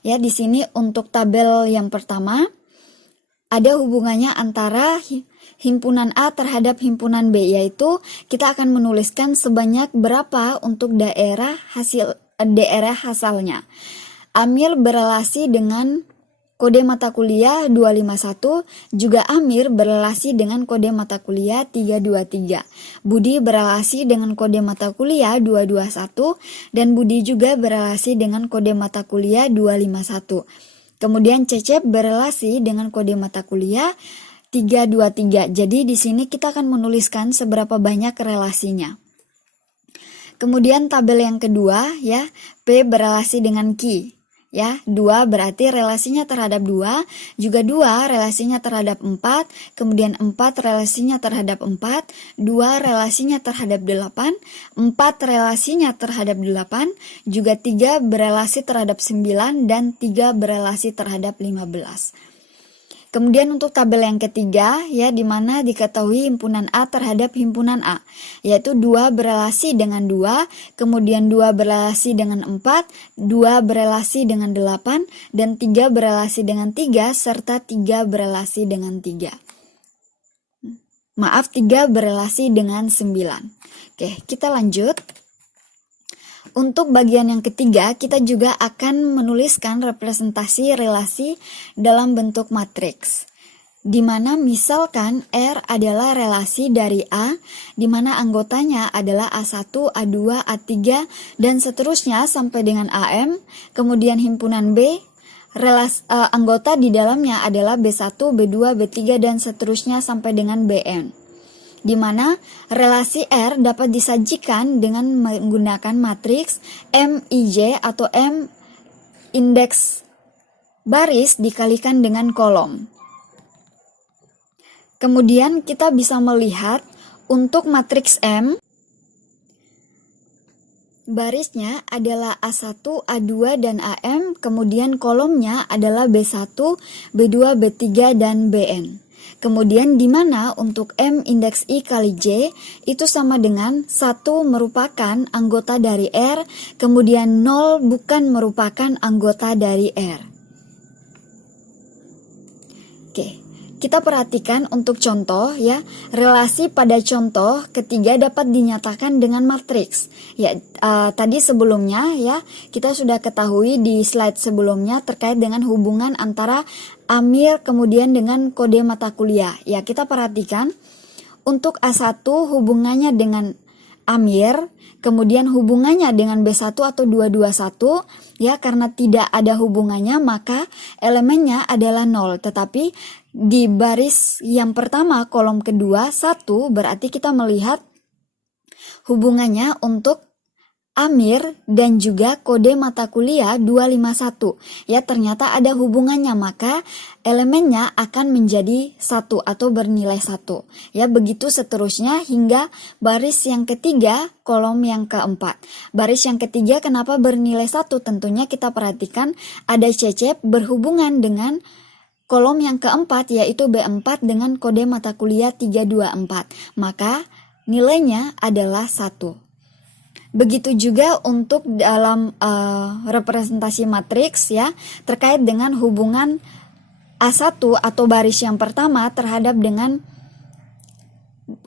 Ya, di sini untuk tabel yang pertama ada hubungannya antara himpunan A terhadap himpunan B, yaitu kita akan menuliskan sebanyak berapa untuk daerah hasilnya. Amir berelasi dengan kode mata kuliah 251, juga Amir berelasi dengan kode mata kuliah 323. Budi berelasi dengan kode mata kuliah 221, dan Budi juga berelasi dengan kode mata kuliah 251. Kemudian Cecep berelasi dengan kode mata kuliah 323. Jadi di sini kita akan menuliskan seberapa banyak relasinya. Kemudian tabel yang kedua, ya, P berelasi dengan Q. Ya, 2 berarti relasinya terhadap 2, juga 2 relasinya terhadap 4, kemudian 4 relasinya terhadap 4, 2 relasinya terhadap 8, 4 relasinya terhadap 8, juga 3 berelasi terhadap 9, dan 3 berelasi terhadap 15. Kemudian untuk tabel yang ketiga, ya, di mana diketahui himpunan A terhadap himpunan A, yaitu 2 berelasi dengan 2, kemudian 2 berelasi dengan 4, 2 berelasi dengan 8, dan 3 berelasi dengan 3, serta 3 berelasi dengan 3. Maaf, 3 berelasi dengan 9. Oke, kita lanjut. Untuk bagian yang ketiga, kita juga akan menuliskan representasi relasi dalam bentuk matriks. Di mana misalkan R adalah relasi dari A, di mana anggotanya adalah A1, A2, A3, dan seterusnya sampai dengan AM. Kemudian himpunan B, anggota di dalamnya adalah B1, B2, B3, dan seterusnya sampai dengan Bn. Di mana relasi R dapat disajikan dengan menggunakan matriks MIJ atau M indeks baris dikalikan dengan kolom. Kemudian kita bisa melihat untuk matriks M, barisnya adalah A1, A2, dan AM, kemudian kolomnya adalah B1, B2, B3, dan Bn. Kemudian di mana untuk M indeks I kali J itu sama dengan 1 merupakan anggota dari R, kemudian 0 bukan merupakan anggota dari R. Oke, kita perhatikan untuk contoh, ya, relasi pada contoh ketiga dapat dinyatakan dengan matriks. Ya, tadi sebelumnya, ya, kita sudah ketahui di slide sebelumnya terkait dengan hubungan antara Amir kemudian dengan kode mata kuliah. Ya, kita perhatikan untuk A1 hubungannya dengan Amir, kemudian hubungannya dengan B1 atau 221, ya, karena tidak ada hubungannya maka elemennya adalah 0. Tetapi di baris yang pertama kolom kedua 1 berarti kita melihat hubungannya untuk Amir dan juga kode mata kuliah 251. Ya, ternyata ada hubungannya, maka elemennya akan menjadi 1 atau bernilai 1. Ya, begitu seterusnya hingga baris yang ketiga, kolom yang keempat. Baris yang ketiga kenapa bernilai 1? Tentunya kita perhatikan ada Cecep berhubungan dengan kolom yang keempat, yaitu B4 dengan kode mata kuliah 324. Maka nilainya adalah 1. Begitu juga untuk dalam representasi matriks, ya, terkait dengan hubungan A1 atau baris yang pertama terhadap dengan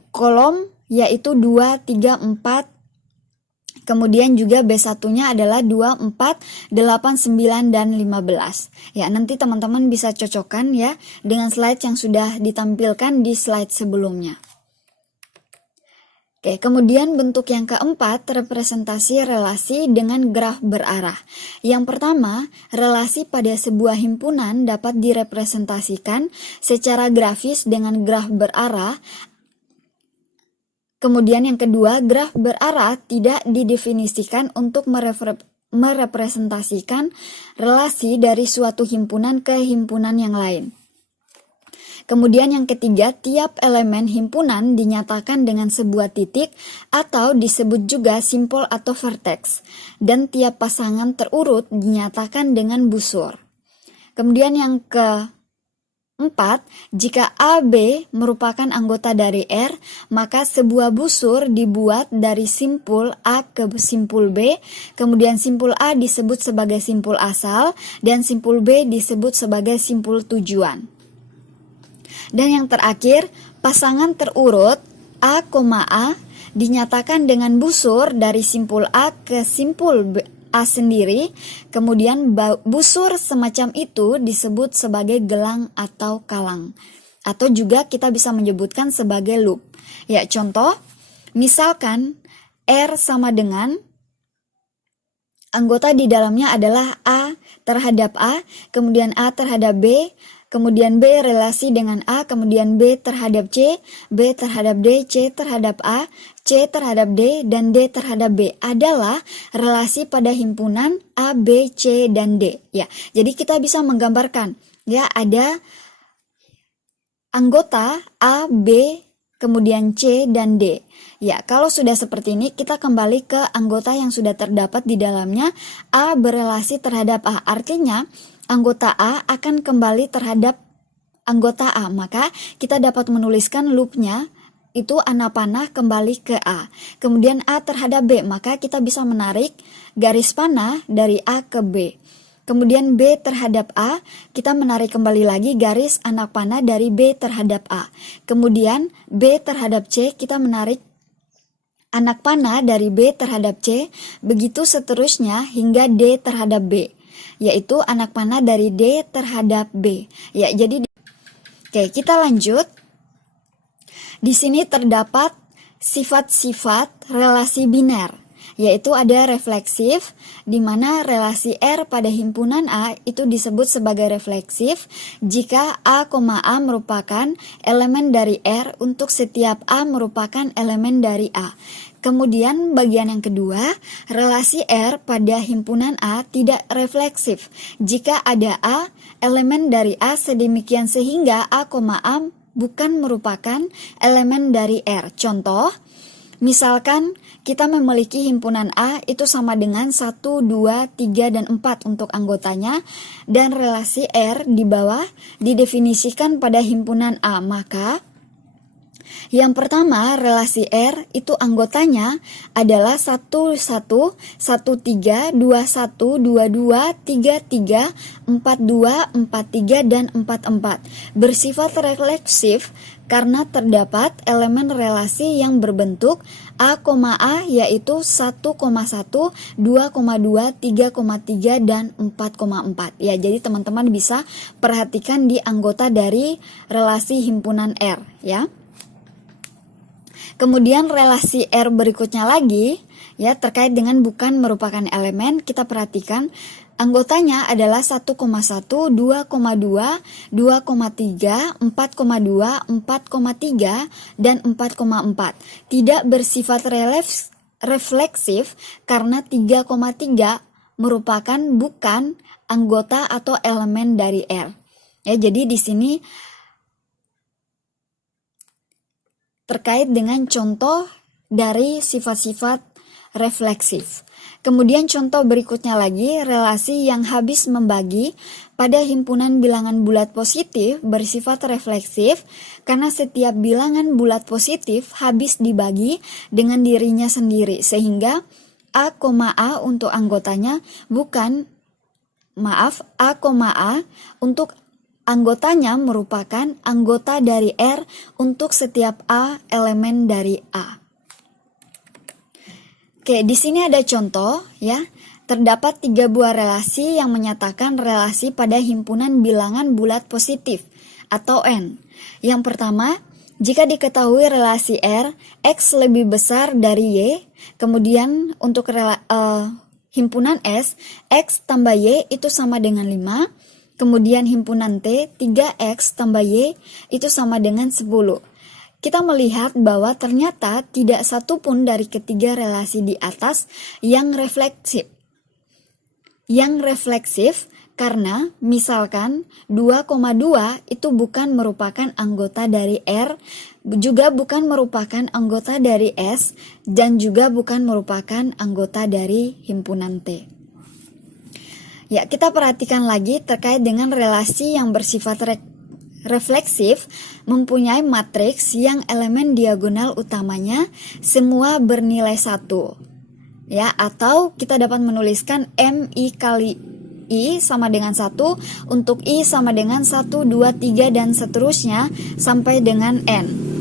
kolom yaitu 2, 3, 4, kemudian juga B1-nya adalah 2, 4, 8, 9, dan 15. Ya, nanti teman-teman bisa cocokkan, ya, dengan slide yang sudah ditampilkan di slide sebelumnya. Oke, kemudian bentuk yang keempat, representasi relasi dengan graf berarah. Yang pertama, relasi pada sebuah himpunan dapat direpresentasikan secara grafis dengan graf berarah. Kemudian yang kedua, graf berarah tidak didefinisikan untuk merepresentasikan relasi dari suatu himpunan ke himpunan yang lain. Kemudian yang ketiga, tiap elemen himpunan dinyatakan dengan sebuah titik atau disebut juga simpul atau vertex, dan tiap pasangan terurut dinyatakan dengan busur. Kemudian yang keempat, jika A, B merupakan anggota dari R, maka sebuah busur dibuat dari simpul A ke simpul B, kemudian simpul A disebut sebagai simpul asal, dan simpul B disebut sebagai simpul tujuan. Dan yang terakhir, pasangan terurut A, A dinyatakan dengan busur dari simpul A ke simpul A sendiri, kemudian busur semacam itu disebut sebagai gelang atau kalang, atau juga kita bisa menyebutkan sebagai loop. Ya, contoh, misalkan R sama dengan anggota di dalamnya adalah A terhadap A, kemudian A terhadap B, kemudian B relasi dengan A, kemudian B terhadap C, B terhadap D, C terhadap A, C terhadap D, dan D terhadap B adalah relasi pada himpunan A, B, C, dan D. Ya, jadi kita bisa menggambarkan, ya, ada anggota A, B, kemudian C, dan D. Ya, kalau sudah seperti ini, kita kembali ke anggota yang sudah terdapat di dalamnya. A berelasi terhadap A, artinya anggota A akan kembali terhadap anggota A, maka kita dapat menuliskan loopnya itu anak panah kembali ke A. Kemudian A terhadap B, maka kita bisa menarik garis panah dari A ke B. Kemudian B terhadap A, kita menarik kembali lagi garis anak panah dari B terhadap A. Kemudian B terhadap C, kita menarik anak panah dari B terhadap C, begitu seterusnya hingga D terhadap B, yaitu anak panah dari D terhadap B. Ya, jadi oke, kita lanjut. Di sini terdapat sifat-sifat relasi biner, yaitu ada refleksif, di mana relasi R pada himpunan A itu disebut sebagai refleksif jika A, A merupakan elemen dari R untuk setiap A merupakan elemen dari A. Kemudian bagian yang kedua, relasi R pada himpunan A tidak refleksif jika ada A, elemen dari A sedemikian sehingga A, A bukan merupakan elemen dari R. Contoh, misalkan kita memiliki himpunan A itu sama dengan 1, 2, 3, dan 4 untuk anggotanya, dan relasi R di bawah didefinisikan pada himpunan A, maka yang pertama, relasi R itu anggotanya adalah 1, 1, 1, 3, 2, 1, 2, 2, 3, 3, 4, 2, 4, 3, dan 4, 4. Bersifat refleksif karena terdapat elemen relasi yang berbentuk A, yaitu 1, 1, 2, 2, 3, dan 4,4. Ya, jadi teman-teman bisa perhatikan di anggota dari relasi himpunan R, ya. Kemudian relasi R berikutnya lagi, ya, terkait dengan bukan merupakan elemen, kita perhatikan anggotanya adalah 1,1, 2,2, 2,3, 4,2, 4,3, dan 4,4. Tidak bersifat refleksif karena 3,3 merupakan bukan anggota atau elemen dari R. Ya, jadi di sini terkait dengan contoh dari sifat-sifat refleksif. Kemudian contoh berikutnya lagi, relasi yang habis membagi pada himpunan bilangan bulat positif bersifat refleksif karena setiap bilangan bulat positif habis dibagi dengan dirinya sendiri, sehingga A, A untuk anggotanya A, untuk anggotanya merupakan anggota dari R untuk setiap A elemen dari A. Oke, di sini ada contoh, ya. Terdapat 3 buah relasi yang menyatakan relasi pada himpunan bilangan bulat positif atau N. Yang pertama, Jika diketahui relasi R, X lebih besar dari Y, kemudian untuk himpunan S, X tambah Y itu sama dengan 5, kemudian himpunan T, 3X tambah Y itu sama dengan 10. Kita melihat bahwa ternyata tidak satu pun dari ketiga relasi di atas yang refleksif. Yang refleksif karena misalkan 2,2 itu bukan merupakan anggota dari R, juga bukan merupakan anggota dari S, dan juga bukan merupakan anggota dari himpunan T. Ya, kita perhatikan lagi terkait dengan relasi yang bersifat refleksif mempunyai matriks yang elemen diagonal utamanya semua bernilai 1. Ya, atau kita dapat menuliskan MI kali I sama dengan 1, untuk I sama dengan 1, 2, 3, dan seterusnya sampai dengan N.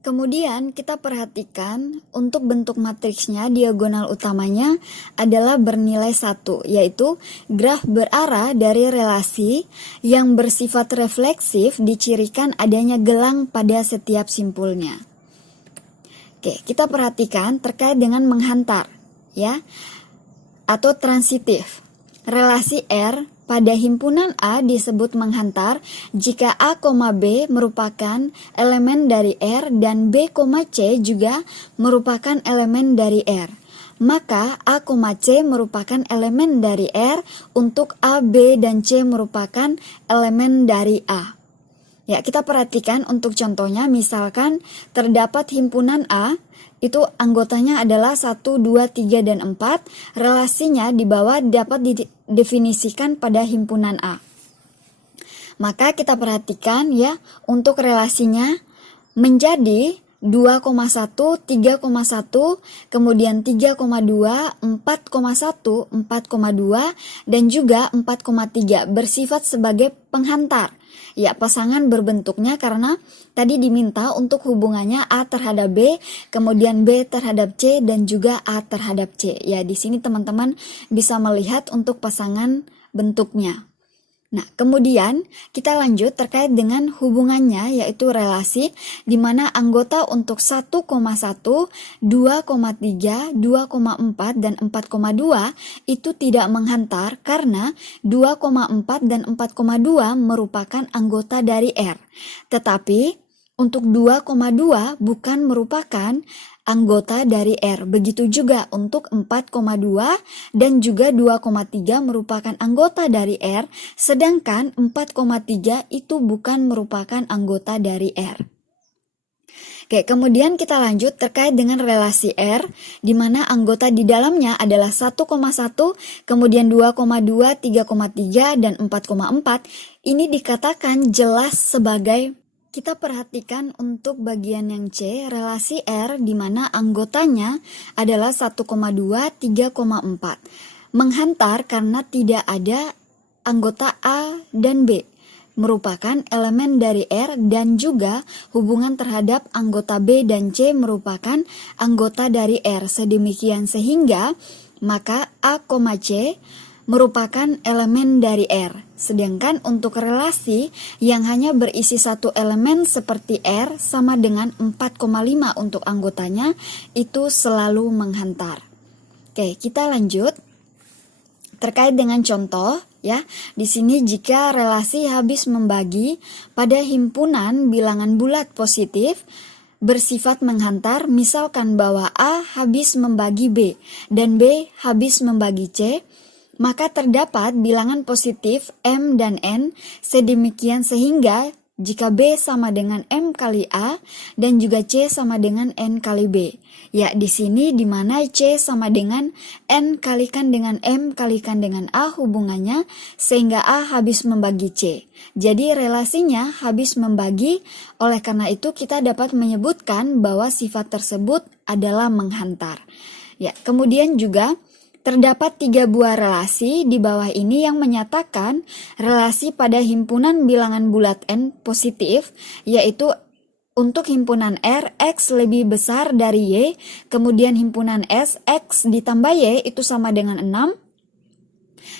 Kemudian kita perhatikan untuk bentuk matriksnya diagonal utamanya adalah bernilai 1, yaitu graf berarah dari relasi yang bersifat refleksif dicirikan adanya gelang pada setiap simpulnya. Oke, kita perhatikan terkait dengan menghantar, ya, atau transitif. Relasi R pada himpunan A disebut menghantar jika A, B merupakan elemen dari R dan B, C juga merupakan elemen dari R. Maka A, C merupakan elemen dari R untuk A, B, dan C merupakan elemen dari A. Ya, kita perhatikan untuk contohnya, misalkan terdapat himpunan A, itu anggotanya adalah 1, 2, 3, dan 4. Relasinya di bawah dapat didefinisikan pada himpunan A. Maka kita perhatikan ya, untuk relasinya menjadi 2,1, 3,1, kemudian 3,2, 4,1, 4,2, dan juga 4,3 bersifat sebagai penghantar. Ya, pasangan berbentuknya karena tadi diminta untuk hubungannya A terhadap B, kemudian B terhadap C, dan juga A terhadap C. Ya, di sini teman-teman bisa melihat untuk pasangan bentuknya. Nah, kemudian kita lanjut terkait dengan hubungannya, yaitu relasi di mana anggota untuk 1,1, 2,3, 2,4, dan 4,2 itu tidak menghantar karena 2,4 dan 4,2 merupakan anggota dari R. Tetapi untuk 2,2 bukan merupakan anggota dari R. Begitu juga untuk 4,2 dan juga 2,3 merupakan anggota dari R, sedangkan 4,3 itu bukan merupakan anggota dari R. Oke, kemudian kita lanjut terkait dengan relasi R, di mana anggota di dalamnya adalah 1,1, kemudian 2,2, 3,3, dan 4,4. Ini dikatakan jelas sebagai. Kita perhatikan untuk bagian yang C, relasi R di mana anggotanya adalah 1,2, 3,4. Menghantar karena tidak ada anggota A dan B, merupakan elemen dari R, dan juga hubungan terhadap anggota B dan C merupakan anggota dari R. Sedemikian sehingga maka A, C merupakan elemen dari R. Sedangkan untuk relasi yang hanya berisi satu elemen seperti R sama dengan 4,5 untuk anggotanya, itu selalu menghantar. Oke, kita lanjut. Terkait dengan contoh, ya, di sini jika relasi habis membagi pada himpunan bilangan bulat positif bersifat menghantar, misalkan bahwa A habis membagi B dan B habis membagi C, maka terdapat bilangan positif M dan N sedemikian sehingga jika B sama dengan M kali A dan juga C sama dengan N kali B. Ya, di sini di mana C sama dengan N kalikan dengan M kalikan dengan A hubungannya sehingga A habis membagi C. Jadi relasinya habis membagi, oleh karena itu kita dapat menyebutkan bahwa sifat tersebut adalah menghantar. Ya, kemudian juga terdapat 3 buah relasi di bawah ini yang menyatakan relasi pada himpunan bilangan bulat N positif, yaitu untuk himpunan R, X lebih besar dari Y, kemudian himpunan S, X ditambah Y itu sama dengan 6,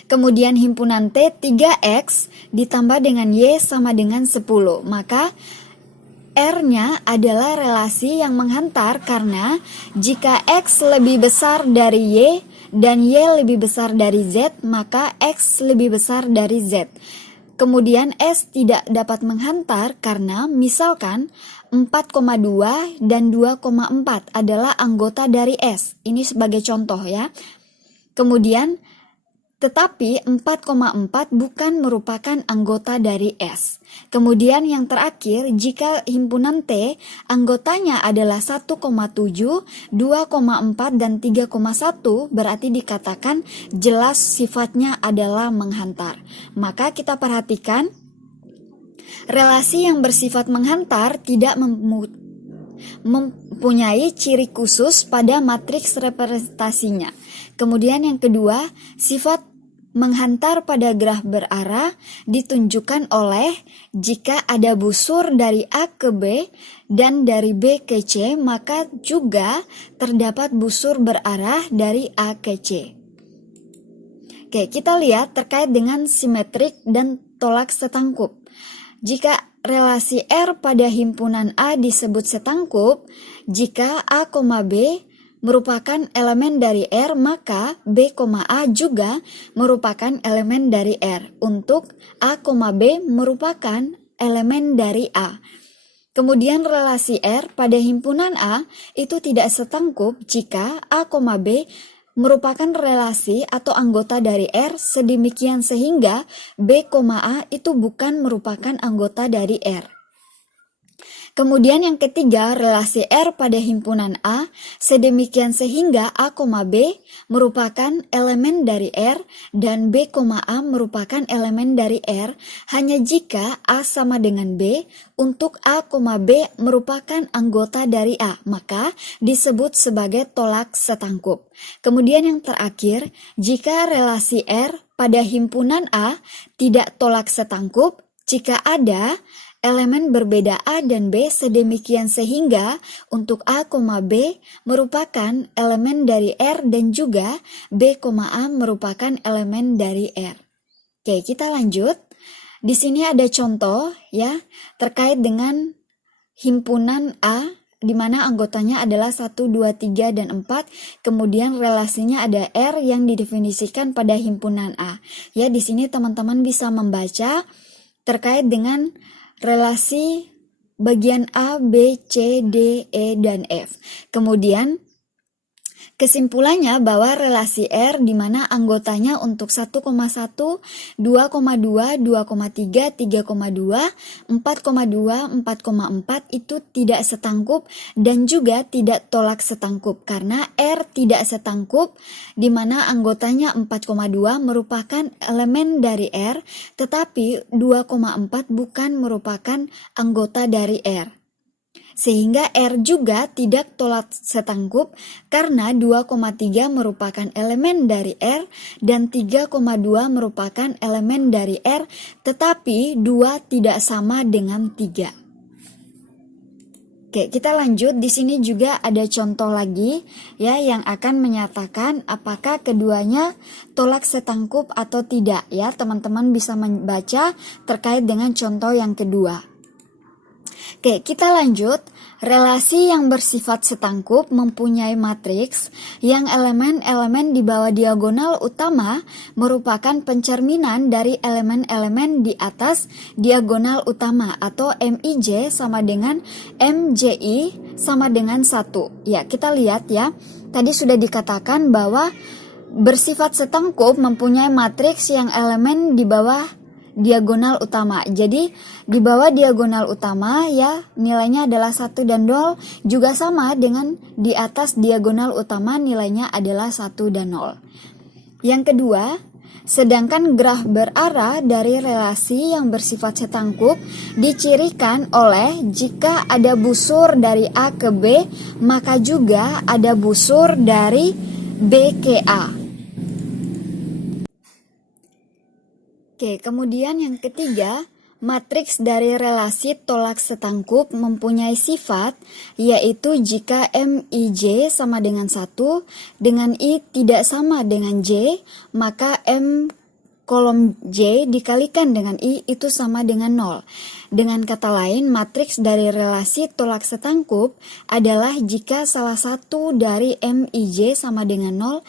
Kemudian himpunan T 3X ditambah dengan Y sama dengan 10. Maka R-nya adalah relasi yang menghantar karena jika X lebih besar dari Y dan Y lebih besar dari Z, maka X lebih besar dari Z. Kemudian S tidak dapat menghantar karena misalkan 4,2 dan 2,4 adalah anggota dari S. Ini sebagai contoh ya. Kemudian tetapi 4,4 bukan merupakan anggota dari S. Kemudian yang terakhir, jika himpunan T anggotanya adalah 1,7, 2,4, dan 3,1, berarti dikatakan jelas sifatnya adalah menghantar. Maka kita perhatikan, relasi yang bersifat menghantar tidak mempunyai ciri khusus pada matriks representasinya. Kemudian yang kedua, sifat menghantar pada graf berarah ditunjukkan oleh jika ada busur dari A ke B dan dari B ke C, maka juga terdapat busur berarah dari A ke C. Oke, kita lihat terkait dengan simetrik dan tolak setangkup. Jika relasi R pada himpunan A disebut setangkup, jika A, B merupakan elemen dari R, maka B, A juga merupakan elemen dari R. Untuk A, B merupakan elemen dari A. Kemudian relasi R pada himpunan A itu tidak setangkup jika A, B merupakan relasi atau anggota dari R sedemikian sehingga B, A itu bukan merupakan anggota dari R. Kemudian yang ketiga, relasi R pada himpunan A sedemikian sehingga A, B merupakan elemen dari R dan B, A merupakan elemen dari R hanya jika A sama dengan B. Untuk A, B merupakan anggota dari A, maka disebut sebagai tolak setangkup. Kemudian yang terakhir, jika relasi R pada himpunan A tidak tolak setangkup, jika ada elemen berbeda A dan B sedemikian sehingga untuk A, B merupakan elemen dari R dan juga B, A merupakan elemen dari R. Oke, kita lanjut. Di sini ada contoh ya terkait dengan himpunan A di mana anggotanya adalah 1, 2, 3, dan 4. Kemudian relasinya ada R yang didefinisikan pada himpunan A. Ya, di sini teman-teman bisa membaca terkait dengan relasi bagian A, B, C, D, E, dan F. Kemudian kesimpulannya bahwa relasi R di mana anggotanya untuk 1,1, 2,2, 2,3, 3,2, 4,2, 4,4 itu tidak setangkup dan juga tidak tolak setangkup karena R tidak setangkup di mana anggotanya 4,2 merupakan elemen dari R tetapi 2,4 bukan merupakan anggota dari R. Sehingga R juga tidak tolak setangkup karena 2,3 merupakan elemen dari R dan 3,2 merupakan elemen dari R, tetapi 2 tidak sama dengan 3. Oke, kita lanjut. Di sini juga ada contoh lagi ya yang akan menyatakan apakah keduanya tolak setangkup atau tidak ya. Teman-teman bisa membaca terkait dengan contoh yang kedua. Oke, kita lanjut. Relasi yang bersifat setangkup mempunyai matriks yang elemen-elemen di bawah diagonal utama merupakan pencerminan dari elemen-elemen di atas diagonal utama atau MIJ sama dengan MJI sama dengan 1. Ya, kita lihat ya. Tadi sudah dikatakan bahwa bersifat setangkup mempunyai matriks yang elemen di bawah diagonal utama. Jadi di bawah diagonal utama ya nilainya adalah 1 dan 0 juga sama dengan di atas diagonal utama nilainya adalah 1 dan 0. Yang kedua, sedangkan graf berarah dari relasi yang bersifat setangkup dicirikan oleh jika ada busur dari A ke B maka juga ada busur dari B ke A. Oke, kemudian yang ketiga, Matriks dari relasi tolak setangkup mempunyai sifat, yaitu jika MIJ sama dengan 1, dengan I tidak sama dengan J, maka M kolom J dikalikan dengan I itu sama dengan 0. Dengan kata lain, matriks dari relasi tolak setangkup adalah jika salah satu dari MIJ sama dengan 0,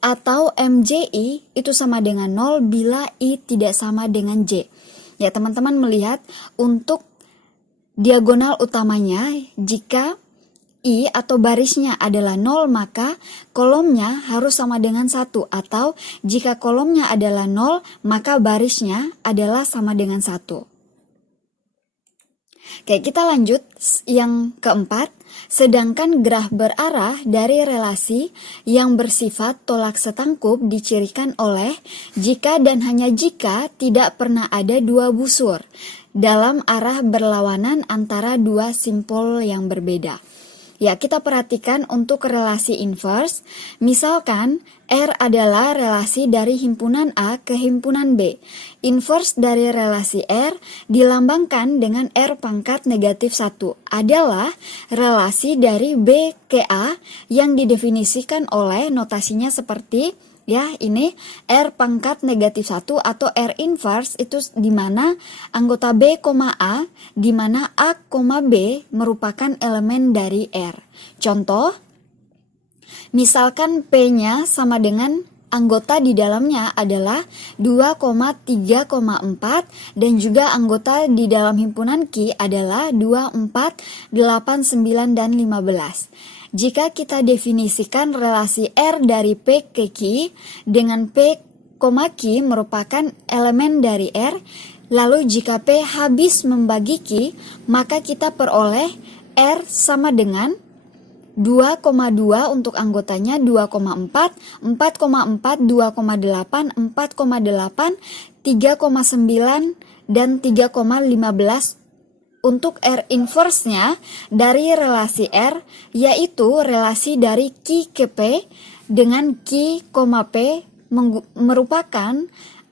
atau MJI itu sama dengan 0 bila I tidak sama dengan J. Ya, teman-teman melihat untuk diagonal utamanya, jika I atau barisnya adalah 0, maka kolomnya harus sama dengan 1, atau jika kolomnya adalah 0, maka barisnya adalah sama dengan 1. Oke, kita lanjut yang keempat. Sedangkan graf berarah dari relasi yang bersifat tolak setangkup dicirikan oleh jika dan hanya jika tidak pernah ada dua busur dalam arah berlawanan antara dua simpul yang berbeda. Ya, kita perhatikan untuk relasi inverse, misalkan R adalah relasi dari himpunan A ke himpunan B. Inverse dari relasi R dilambangkan dengan R pangkat negatif 1, adalah relasi dari B ke A yang didefinisikan oleh notasinya seperti ya, ini R pangkat negatif 1 atau R inverse itu di mana anggota B, A, di mana A, B merupakan elemen dari R. Contoh, misalkan P-nya sama dengan anggota di dalamnya adalah 2, 3, 4 dan juga anggota di dalam himpunan Q adalah 2, 4, 8, 9, dan 15. Jika kita definisikan relasi R dari P ke Q dengan P, Q merupakan elemen dari R, lalu jika P habis membagi Q, maka kita peroleh R sama dengan 2,2 untuk anggotanya, 2,4, 4,4, 2,8, 4,8, 3,9, dan 3,15 untuk R inverse-nya dari relasi R, yaitu relasi dari Q ke P dengan Q, P merupakan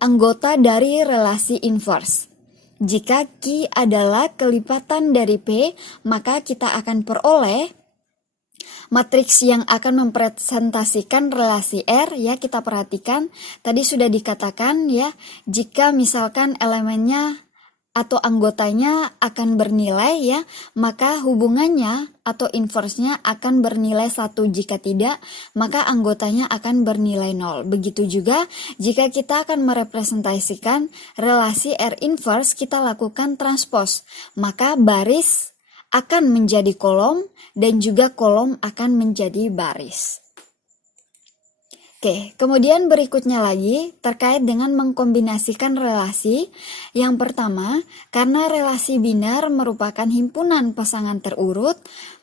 anggota dari relasi inverse. Jika Q adalah kelipatan dari P, maka kita akan peroleh matriks yang akan mempresentasikan relasi R. Ya, kita perhatikan tadi sudah dikatakan ya, jika misalkan elemennya atau anggotanya akan bernilai ya, maka hubungannya atau inverse-nya akan bernilai 1. Jika tidak, maka anggotanya akan bernilai 0. Begitu juga jika kita akan merepresentasikan relasi R inverse, kita lakukan transpose, maka baris akan menjadi kolom dan juga kolom akan menjadi baris. Oke, kemudian berikutnya lagi terkait dengan mengkombinasikan relasi. Yang pertama, karena relasi binar merupakan himpunan pasangan terurut,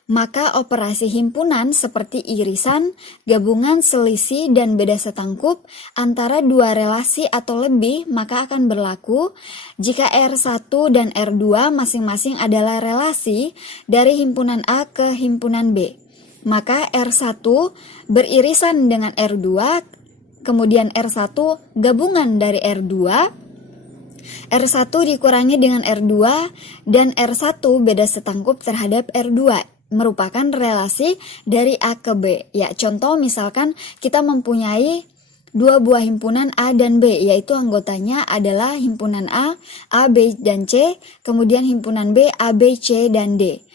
maka operasi himpunan seperti irisan, gabungan, selisih, dan beda setangkup antara dua relasi atau lebih maka akan berlaku jika R1 dan R2 masing-masing adalah relasi dari himpunan A ke himpunan B. Maka R1 beririsan dengan R2, kemudian R1 gabungan dari R2, R1 dikurangi dengan R2, dan R1 beda setangkup terhadap R2, merupakan relasi dari A ke B. Ya, contoh misalkan kita mempunyai dua buah himpunan A dan B, yaitu anggotanya adalah himpunan A, B, dan C, kemudian himpunan B, A, B, C, dan D.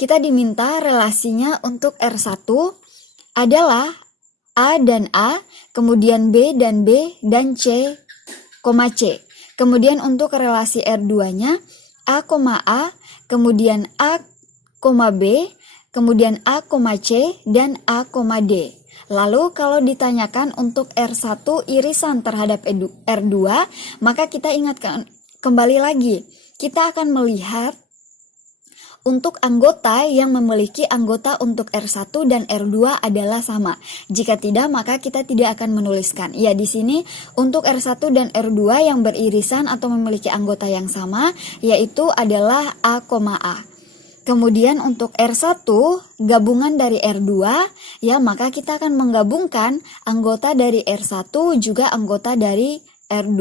Kita diminta relasinya untuk R1 adalah A dan A, kemudian B dan B, dan C, C. Kemudian untuk relasi R2-nya A, kemudian A, B, kemudian A, C, dan A, D. Lalu kalau ditanyakan untuk R1 irisan terhadap R2, maka kita ingatkan kembali lagi, kita akan melihat untuk anggota yang memiliki anggota untuk R1 dan R2 adalah sama. Jika tidak, maka kita tidak akan menuliskan. Ya, di sini untuk R1 dan R2 yang beririsan atau memiliki anggota yang sama, yaitu adalah A, Kemudian untuk R1 gabungan dari R2, ya, maka kita akan menggabungkan anggota dari R1 juga anggota dari R2.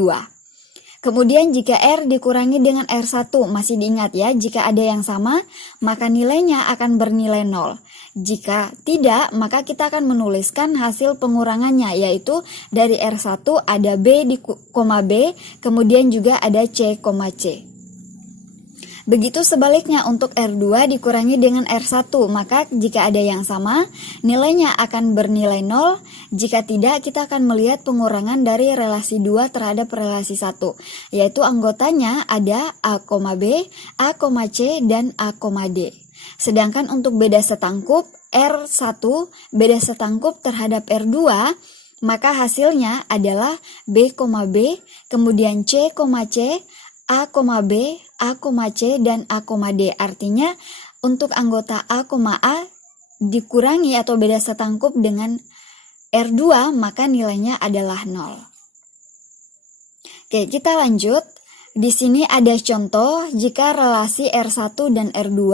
Kemudian jika R dikurangi dengan R1, masih diingat ya, jika ada yang sama, maka nilainya akan bernilai 0. Jika tidak, maka kita akan menuliskan hasil pengurangannya, yaitu dari R1 ada B di koma B, kemudian juga ada C, C. Begitu sebaliknya untuk R2 dikurangi dengan R1, maka jika ada yang sama, nilainya akan bernilai 0. Jika tidak, kita akan melihat pengurangan dari relasi 2 terhadap relasi 1, yaitu anggotanya ada A, B, A, C, dan A, D. Sedangkan untuk beda setangkup, R1 beda setangkup terhadap R2, maka hasilnya adalah B, B, kemudian C, C, A, B, A, C, dan A, D. Artinya untuk anggota A, dikurangi atau beda setangkup dengan R2, maka nilainya adalah 0. Oke, kita lanjut. Di sini ada contoh jika relasi R1 dan R2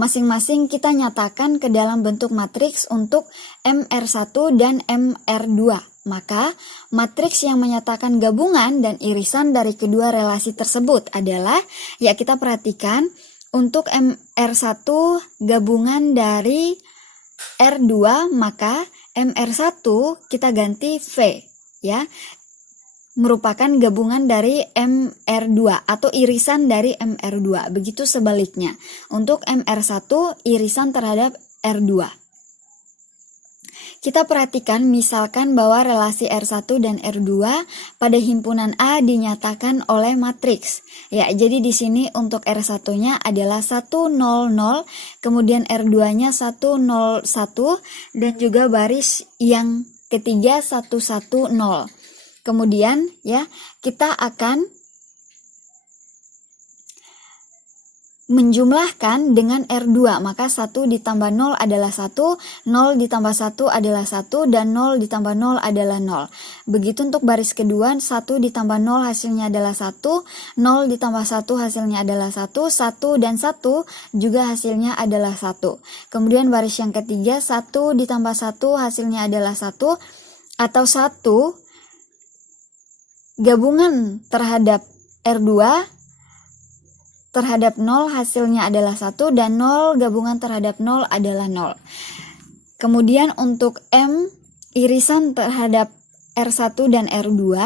masing-masing kita nyatakan ke dalam bentuk matriks untuk MR1 dan MR2. Maka, matriks yang menyatakan gabungan dan irisan dari kedua relasi tersebut adalah, ya kita perhatikan, untuk MR1 gabungan dari R2, maka MR1 kita ganti V, ya, merupakan gabungan dari MR2 atau irisan dari MR2. Begitu sebaliknya, untuk MR1 irisan terhadap R2. Kita perhatikan misalkan bahwa relasi R1 dan R2 pada himpunan A dinyatakan oleh matriks. Ya, jadi di sini untuk R1-nya adalah 1, 0, 0, kemudian R2-nya 1, 0, 1, dan juga baris yang ketiga 1, 1, 0. Kemudian ya, kita akan menjumlahkan dengan R2, maka 1 ditambah 0 adalah 1, 0 ditambah 1 adalah 1, dan 0 ditambah 0 adalah 0. Begitu untuk baris kedua, 1 ditambah 0 hasilnya adalah 1, 0 ditambah 1 hasilnya adalah 1, 1 dan 1 juga hasilnya adalah 1. Kemudian baris yang ketiga, 1 ditambah 1 hasilnya adalah 1, atau 1 gabungan terhadap R2 terhadap 0 hasilnya adalah 1, dan 0 gabungan terhadap 0 adalah 0. Kemudian untuk M irisan terhadap R1 dan R2,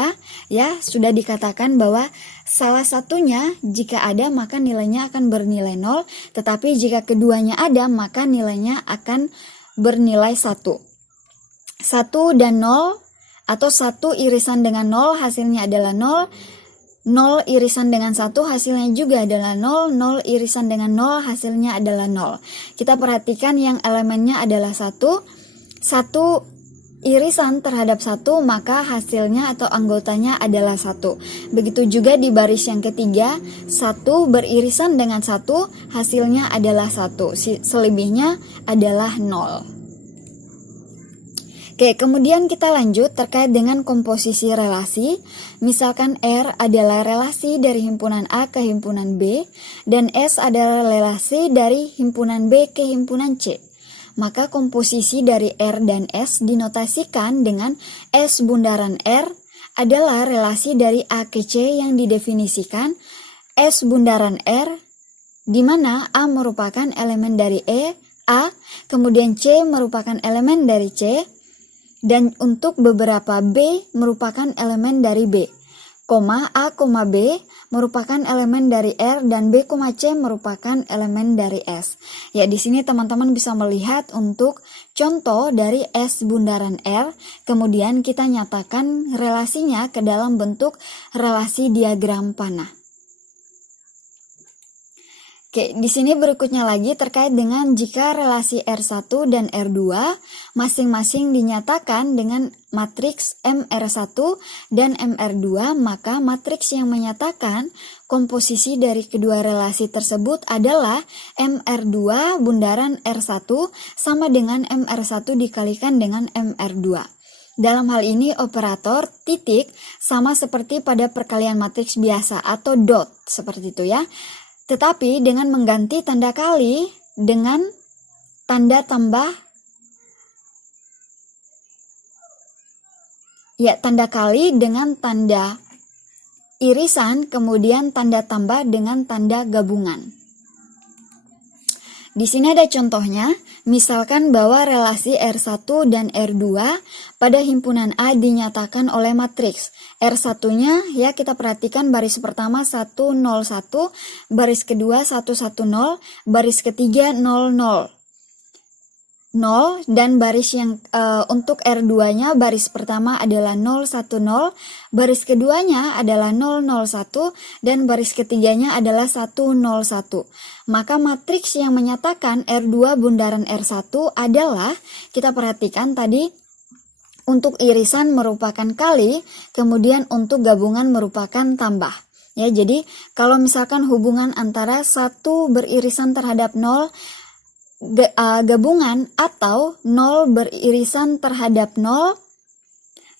ya sudah dikatakan bahwa salah satunya jika ada maka nilainya akan bernilai 0, tetapi jika keduanya ada maka nilainya akan bernilai 1. 1 dan 0 atau 1 irisan dengan 0 hasilnya adalah 0, 0 irisan dengan 1 hasilnya juga adalah 0, 0 irisan dengan 0 hasilnya adalah 0. Kita perhatikan yang elemennya adalah 1, 1 irisan terhadap 1 maka hasilnya atau anggotanya adalah 1. Begitu juga di baris yang ketiga, 1 beririsan dengan 1 hasilnya adalah 1, selebihnya adalah 0. Oke, kemudian kita lanjut terkait dengan komposisi relasi. Misalkan R adalah relasi dari himpunan A ke himpunan B, dan S adalah relasi dari himpunan B ke himpunan C. Maka komposisi dari R dan S dinotasikan dengan S bundaran R adalah relasi dari A ke C yang didefinisikan S bundaran R, di mana A merupakan elemen dari A, kemudian C merupakan elemen dari C, dan untuk beberapa B merupakan elemen dari B, A, B merupakan elemen dari R, dan B, C merupakan elemen dari S. Ya, di sini teman-teman bisa melihat untuk contoh dari S bundaran R, kemudian kita nyatakan relasinya ke dalam bentuk relasi diagram panah. Oke, di sini berikutnya lagi terkait dengan jika relasi R1 dan R2 masing-masing dinyatakan dengan matriks MR1 dan MR2, maka matriks yang menyatakan komposisi dari kedua relasi tersebut adalah MR2 bundaran R1 sama dengan MR1 dikalikan dengan MR2. Dalam hal ini operator titik sama seperti pada perkalian matriks biasa atau dot, seperti itu ya. Tetapi dengan mengganti tanda kali dengan tanda tambah, ya tanda kali dengan tanda irisan, kemudian tanda tambah dengan tanda gabungan. Di sini ada contohnya, misalkan bahwa relasi R1 dan R2 pada himpunan A dinyatakan oleh matriks. R1-nya ya kita perhatikan baris pertama 101, baris kedua 110, baris ketiga 00. 0 dan baris yang untuk R2-nya baris pertama adalah 010, baris keduanya adalah 001 dan baris ketiganya adalah 101. Maka matriks yang menyatakan R2 bundaran R1 adalah, kita perhatikan tadi untuk irisan merupakan kali, kemudian untuk gabungan merupakan tambah. Ya, jadi kalau misalkan hubungan antara 1 beririsan terhadap 0 gabungan atau 0 beririsan terhadap 0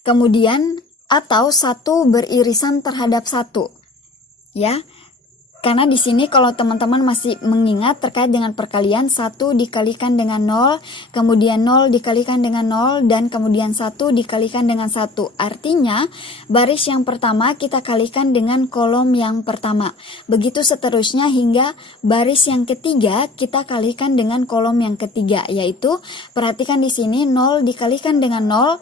kemudian atau 1 beririsan terhadap 1 ya, karena di sini kalau teman-teman masih mengingat terkait dengan perkalian 1 dikalikan dengan 0 kemudian 0 dikalikan dengan 0 dan kemudian 1 dikalikan dengan 1, artinya baris yang pertama kita kalikan dengan kolom yang pertama, begitu seterusnya hingga baris yang ketiga kita kalikan dengan kolom yang ketiga, yaitu perhatikan di sini 0 dikalikan dengan 0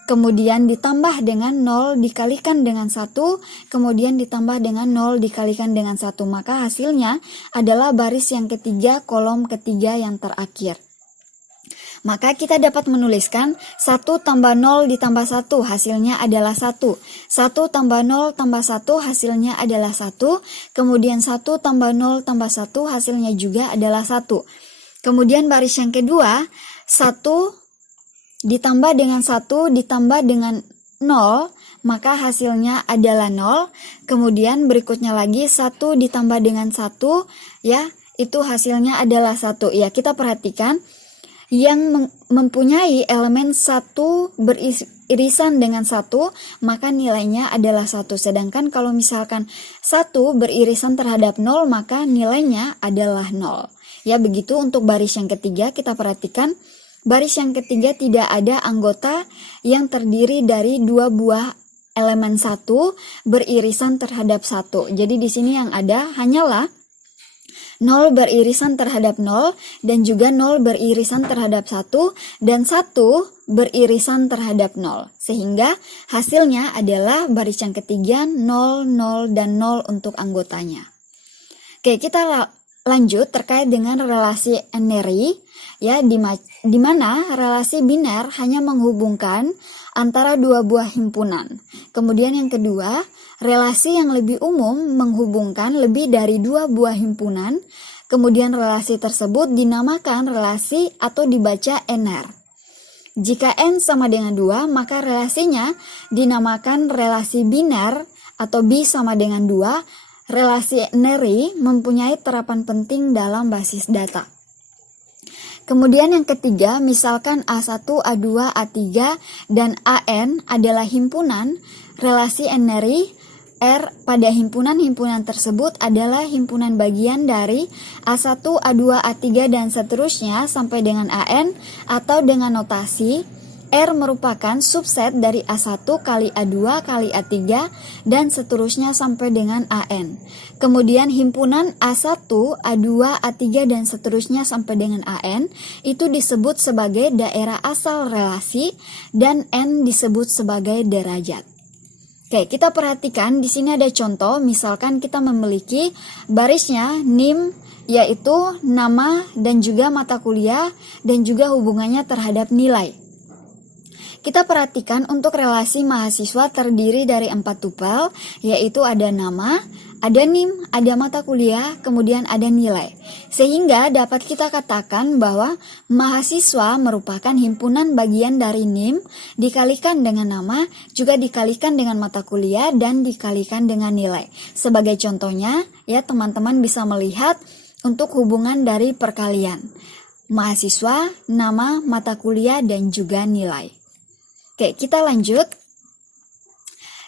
kemudian ditambah dengan 0 dikalikan dengan 1, kemudian ditambah dengan 0 dikalikan dengan 1, maka hasilnya adalah baris yang ketiga, kolom ketiga yang terakhir. Maka kita dapat menuliskan 1 tambah 0 ditambah 1 hasilnya adalah 1, 1 tambah 0 tambah 1 hasilnya adalah 1, kemudian 1 tambah 0 tambah 1 hasilnya juga adalah 1. Kemudian baris yang kedua, 1 ditambah dengan 1 ditambah dengan 0, maka hasilnya adalah 0. Kemudian berikutnya lagi 1 ditambah dengan 1, ya, itu hasilnya adalah 1. Ya, kita perhatikan yang mempunyai elemen 1 beririsan dengan 1, maka nilainya adalah 1. Sedangkan kalau misalkan 1 beririsan terhadap 0, maka nilainya adalah 0. Ya, begitu untuk baris yang ketiga kita perhatikan. Baris yang ketiga tidak ada anggota yang terdiri dari 2 buah elemen 1 beririsan terhadap 1. Jadi di sini yang ada hanyalah 0 beririsan terhadap 0 dan juga 0 beririsan terhadap 1 dan 1 beririsan terhadap 0. Sehingga hasilnya adalah baris yang ketiga 0, 0 dan 0 untuk anggotanya. Oke, kita lanjut terkait dengan relasi N-ry. Ya, di mana relasi biner hanya menghubungkan antara 2 buah himpunan. Kemudian yang kedua, relasi yang lebih umum menghubungkan lebih dari 2 buah himpunan. Kemudian relasi tersebut dinamakan relasi atau dibaca NR. Jika N sama dengan 2, maka relasinya dinamakan relasi biner atau B sama dengan 2. Relasi N-ry mempunyai terapan penting dalam basis data. Kemudian yang ketiga, misalkan A1, A2, A3, dan AN adalah himpunan, relasi N-ry R pada himpunan-himpunan tersebut adalah himpunan bagian dari A1, A2, A3, dan seterusnya sampai dengan AN, atau dengan notasi R merupakan subset dari A1 kali A2 kali A3 dan seterusnya sampai dengan AN. Kemudian himpunan A1, A2, A3 dan seterusnya sampai dengan AN itu disebut sebagai daerah asal relasi dan N disebut sebagai derajat. Oke, kita perhatikan di sini ada contoh, misalkan kita memiliki barisnya NIM yaitu nama dan juga mata kuliah dan juga hubungannya terhadap nilai. Kita perhatikan untuk relasi mahasiswa terdiri dari 4 tupel, yaitu ada nama, ada NIM, ada mata kuliah, kemudian ada nilai. Sehingga dapat kita katakan bahwa mahasiswa merupakan himpunan bagian dari NIM, dikalikan dengan nama, juga dikalikan dengan mata kuliah, dan dikalikan dengan nilai. Sebagai contohnya, ya teman-teman bisa melihat untuk hubungan dari perkalian. Mahasiswa, nama, mata kuliah, dan juga nilai. Oke, kita lanjut.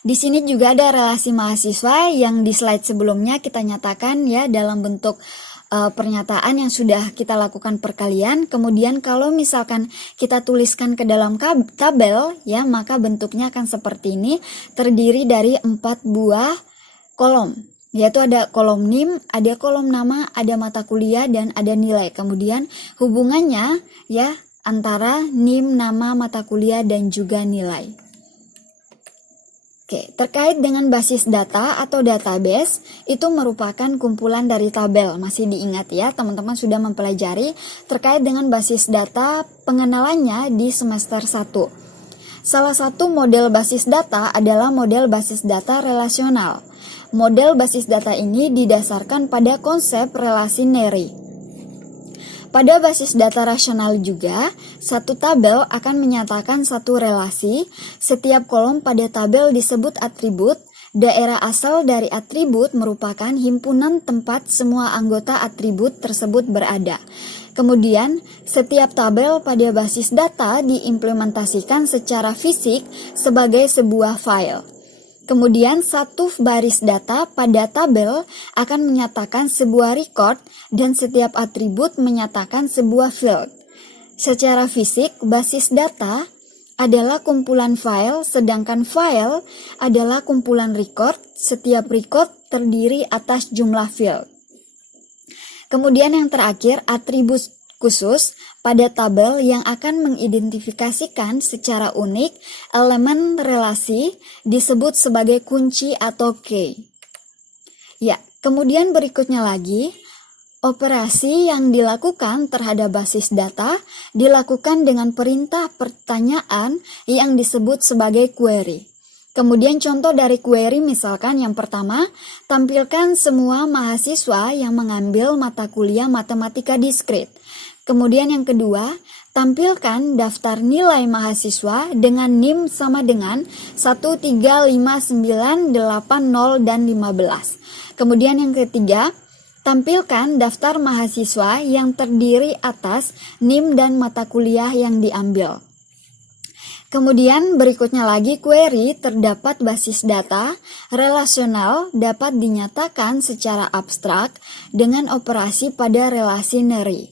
Di sini juga ada relasi mahasiswa yang di slide sebelumnya kita nyatakan ya dalam bentuk pernyataan yang sudah kita lakukan perkalian. Kemudian kalau misalkan kita tuliskan ke dalam tabel ya, maka bentuknya akan seperti ini, terdiri dari 4 buah kolom, yaitu ada kolom NIM, ada kolom nama, ada mata kuliah, dan ada nilai. Kemudian hubungannya ya antara NIM, nama, mata kuliah, dan juga nilai. Oke, terkait dengan basis data atau database, itu merupakan kumpulan dari tabel. Masih diingat ya, teman-teman sudah mempelajari terkait dengan basis data, pengenalannya di semester 1. Salah satu model basis data adalah model basis data relasional. Model basis data ini didasarkan pada konsep relasi Nery. Pada basis data rasional juga, satu tabel akan menyatakan satu relasi. Setiap kolom pada tabel disebut atribut. Daerah asal dari atribut merupakan himpunan tempat semua anggota atribut tersebut berada. Kemudian, setiap tabel pada basis data diimplementasikan secara fisik sebagai sebuah file. Kemudian satu baris data pada tabel akan menyatakan sebuah record dan setiap atribut menyatakan sebuah field. Secara fisik, basis data adalah kumpulan file, sedangkan file adalah kumpulan record. Setiap record terdiri atas jumlah field. Kemudian yang terakhir, atribut khusus pada tabel yang akan mengidentifikasikan secara unik elemen relasi disebut sebagai kunci atau key. Ya, kemudian berikutnya lagi, operasi yang dilakukan terhadap basis data dilakukan dengan perintah pertanyaan yang disebut sebagai query. Kemudian contoh dari query misalkan yang pertama, tampilkan semua mahasiswa yang mengambil mata kuliah matematika diskrit. Kemudian yang kedua, tampilkan daftar nilai mahasiswa dengan NIM sama dengan 13598 dan 15. Kemudian yang ketiga, tampilkan daftar mahasiswa yang terdiri atas NIM dan mata kuliah yang diambil. Kemudian berikutnya lagi query terdapat basis data relasional dapat dinyatakan secara abstrak dengan operasi pada relasi Nery.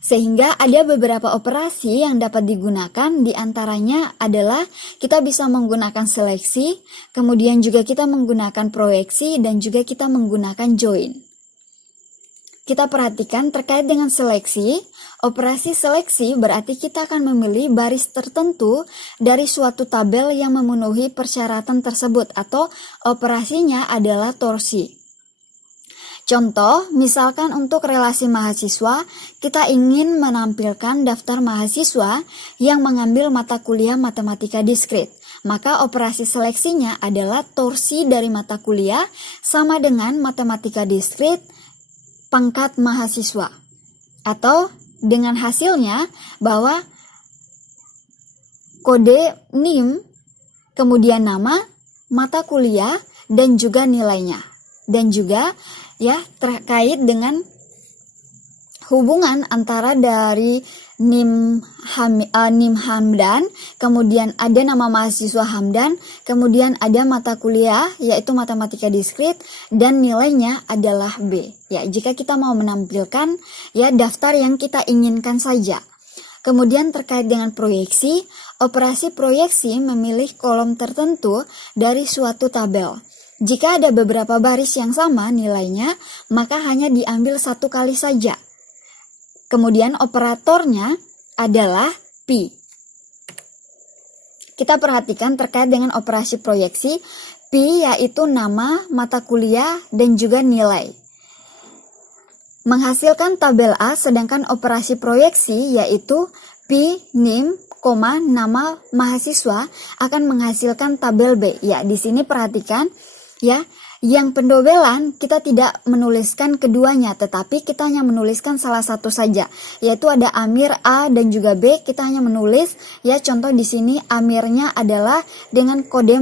Sehingga ada beberapa operasi yang dapat digunakan, diantaranya adalah kita bisa menggunakan seleksi, kemudian juga kita menggunakan proyeksi, dan juga kita menggunakan join. Kita perhatikan terkait dengan seleksi, operasi seleksi berarti kita akan memilih baris tertentu dari suatu tabel yang memenuhi persyaratan tersebut atau operasinya adalah torsi. Contoh, misalkan untuk relasi mahasiswa, kita ingin menampilkan daftar mahasiswa yang mengambil mata kuliah matematika diskrit. Maka operasi seleksinya adalah torsi dari mata kuliah sama dengan matematika diskrit pangkat mahasiswa. Atau dengan hasilnya bahwa kode NIM, kemudian nama, mata kuliah, dan juga nilainya. Dan juga ya terkait dengan hubungan antara dari NIM Hamdan, kemudian ada nama mahasiswa Hamdan, kemudian ada mata kuliah yaitu matematika diskrit dan nilainya adalah B. Ya, jika kita mau menampilkan ya daftar yang kita inginkan saja. Kemudian terkait dengan proyeksi, operasi proyeksi memilih kolom tertentu dari suatu tabel. Jika ada beberapa baris yang sama nilainya, maka hanya diambil satu kali saja. Kemudian operatornya adalah pi. Kita perhatikan terkait dengan operasi proyeksi, pi yaitu nama, mata kuliah, dan juga nilai. Menghasilkan tabel A, sedangkan operasi proyeksi yaitu pi, NIM, nama mahasiswa akan menghasilkan tabel B. Ya, di sini perhatikan ya, yang pendobelan kita tidak menuliskan keduanya, tetapi kita hanya menuliskan salah satu saja, yaitu ada Amir A dan juga B. Kita hanya menulis ya, contoh di sini Amirnya adalah dengan kode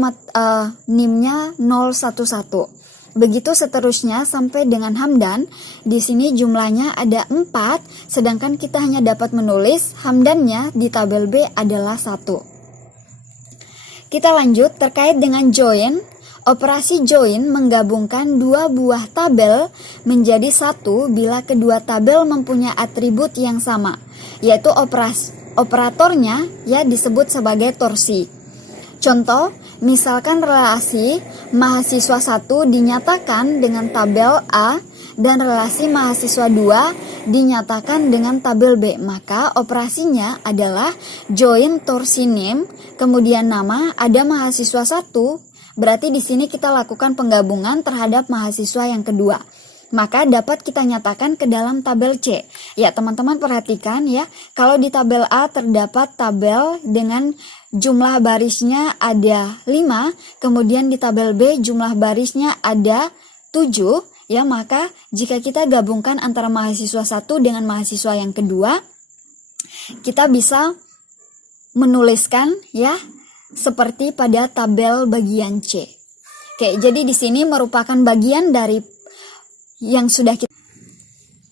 NIM-nya 011. Begitu seterusnya sampai dengan Hamdan. Di sini jumlahnya ada 4, sedangkan kita hanya dapat menulis Hamdannya di tabel B adalah 1. Kita lanjut terkait dengan join. Operasi join menggabungkan dua buah tabel menjadi satu bila kedua tabel mempunyai atribut yang sama, yaitu operatornya ya disebut sebagai torsi. Contoh, Misalkan relasi mahasiswa 1 dinyatakan dengan tabel A dan relasi mahasiswa 2 dinyatakan dengan tabel B. Maka operasinya adalah join torsi name, kemudian nama, ada mahasiswa 1, berarti di sini kita lakukan penggabungan terhadap mahasiswa yang kedua. Maka dapat kita nyatakan ke dalam tabel C. Ya, teman-teman perhatikan ya, kalau di tabel A terdapat tabel dengan jumlah barisnya ada 5, kemudian di tabel B jumlah barisnya ada 7, ya, maka jika kita gabungkan antara mahasiswa 1 dengan mahasiswa yang kedua, kita bisa menuliskan ya seperti pada tabel bagian C. Oke, jadi di sini merupakan bagian dari yang sudah kita.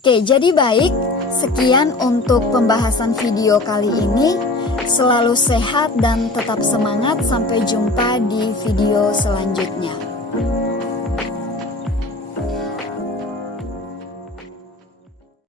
Oke, jadi baik, sekian untuk pembahasan video kali ini. Selalu sehat dan tetap semangat. Sampai jumpa di video selanjutnya.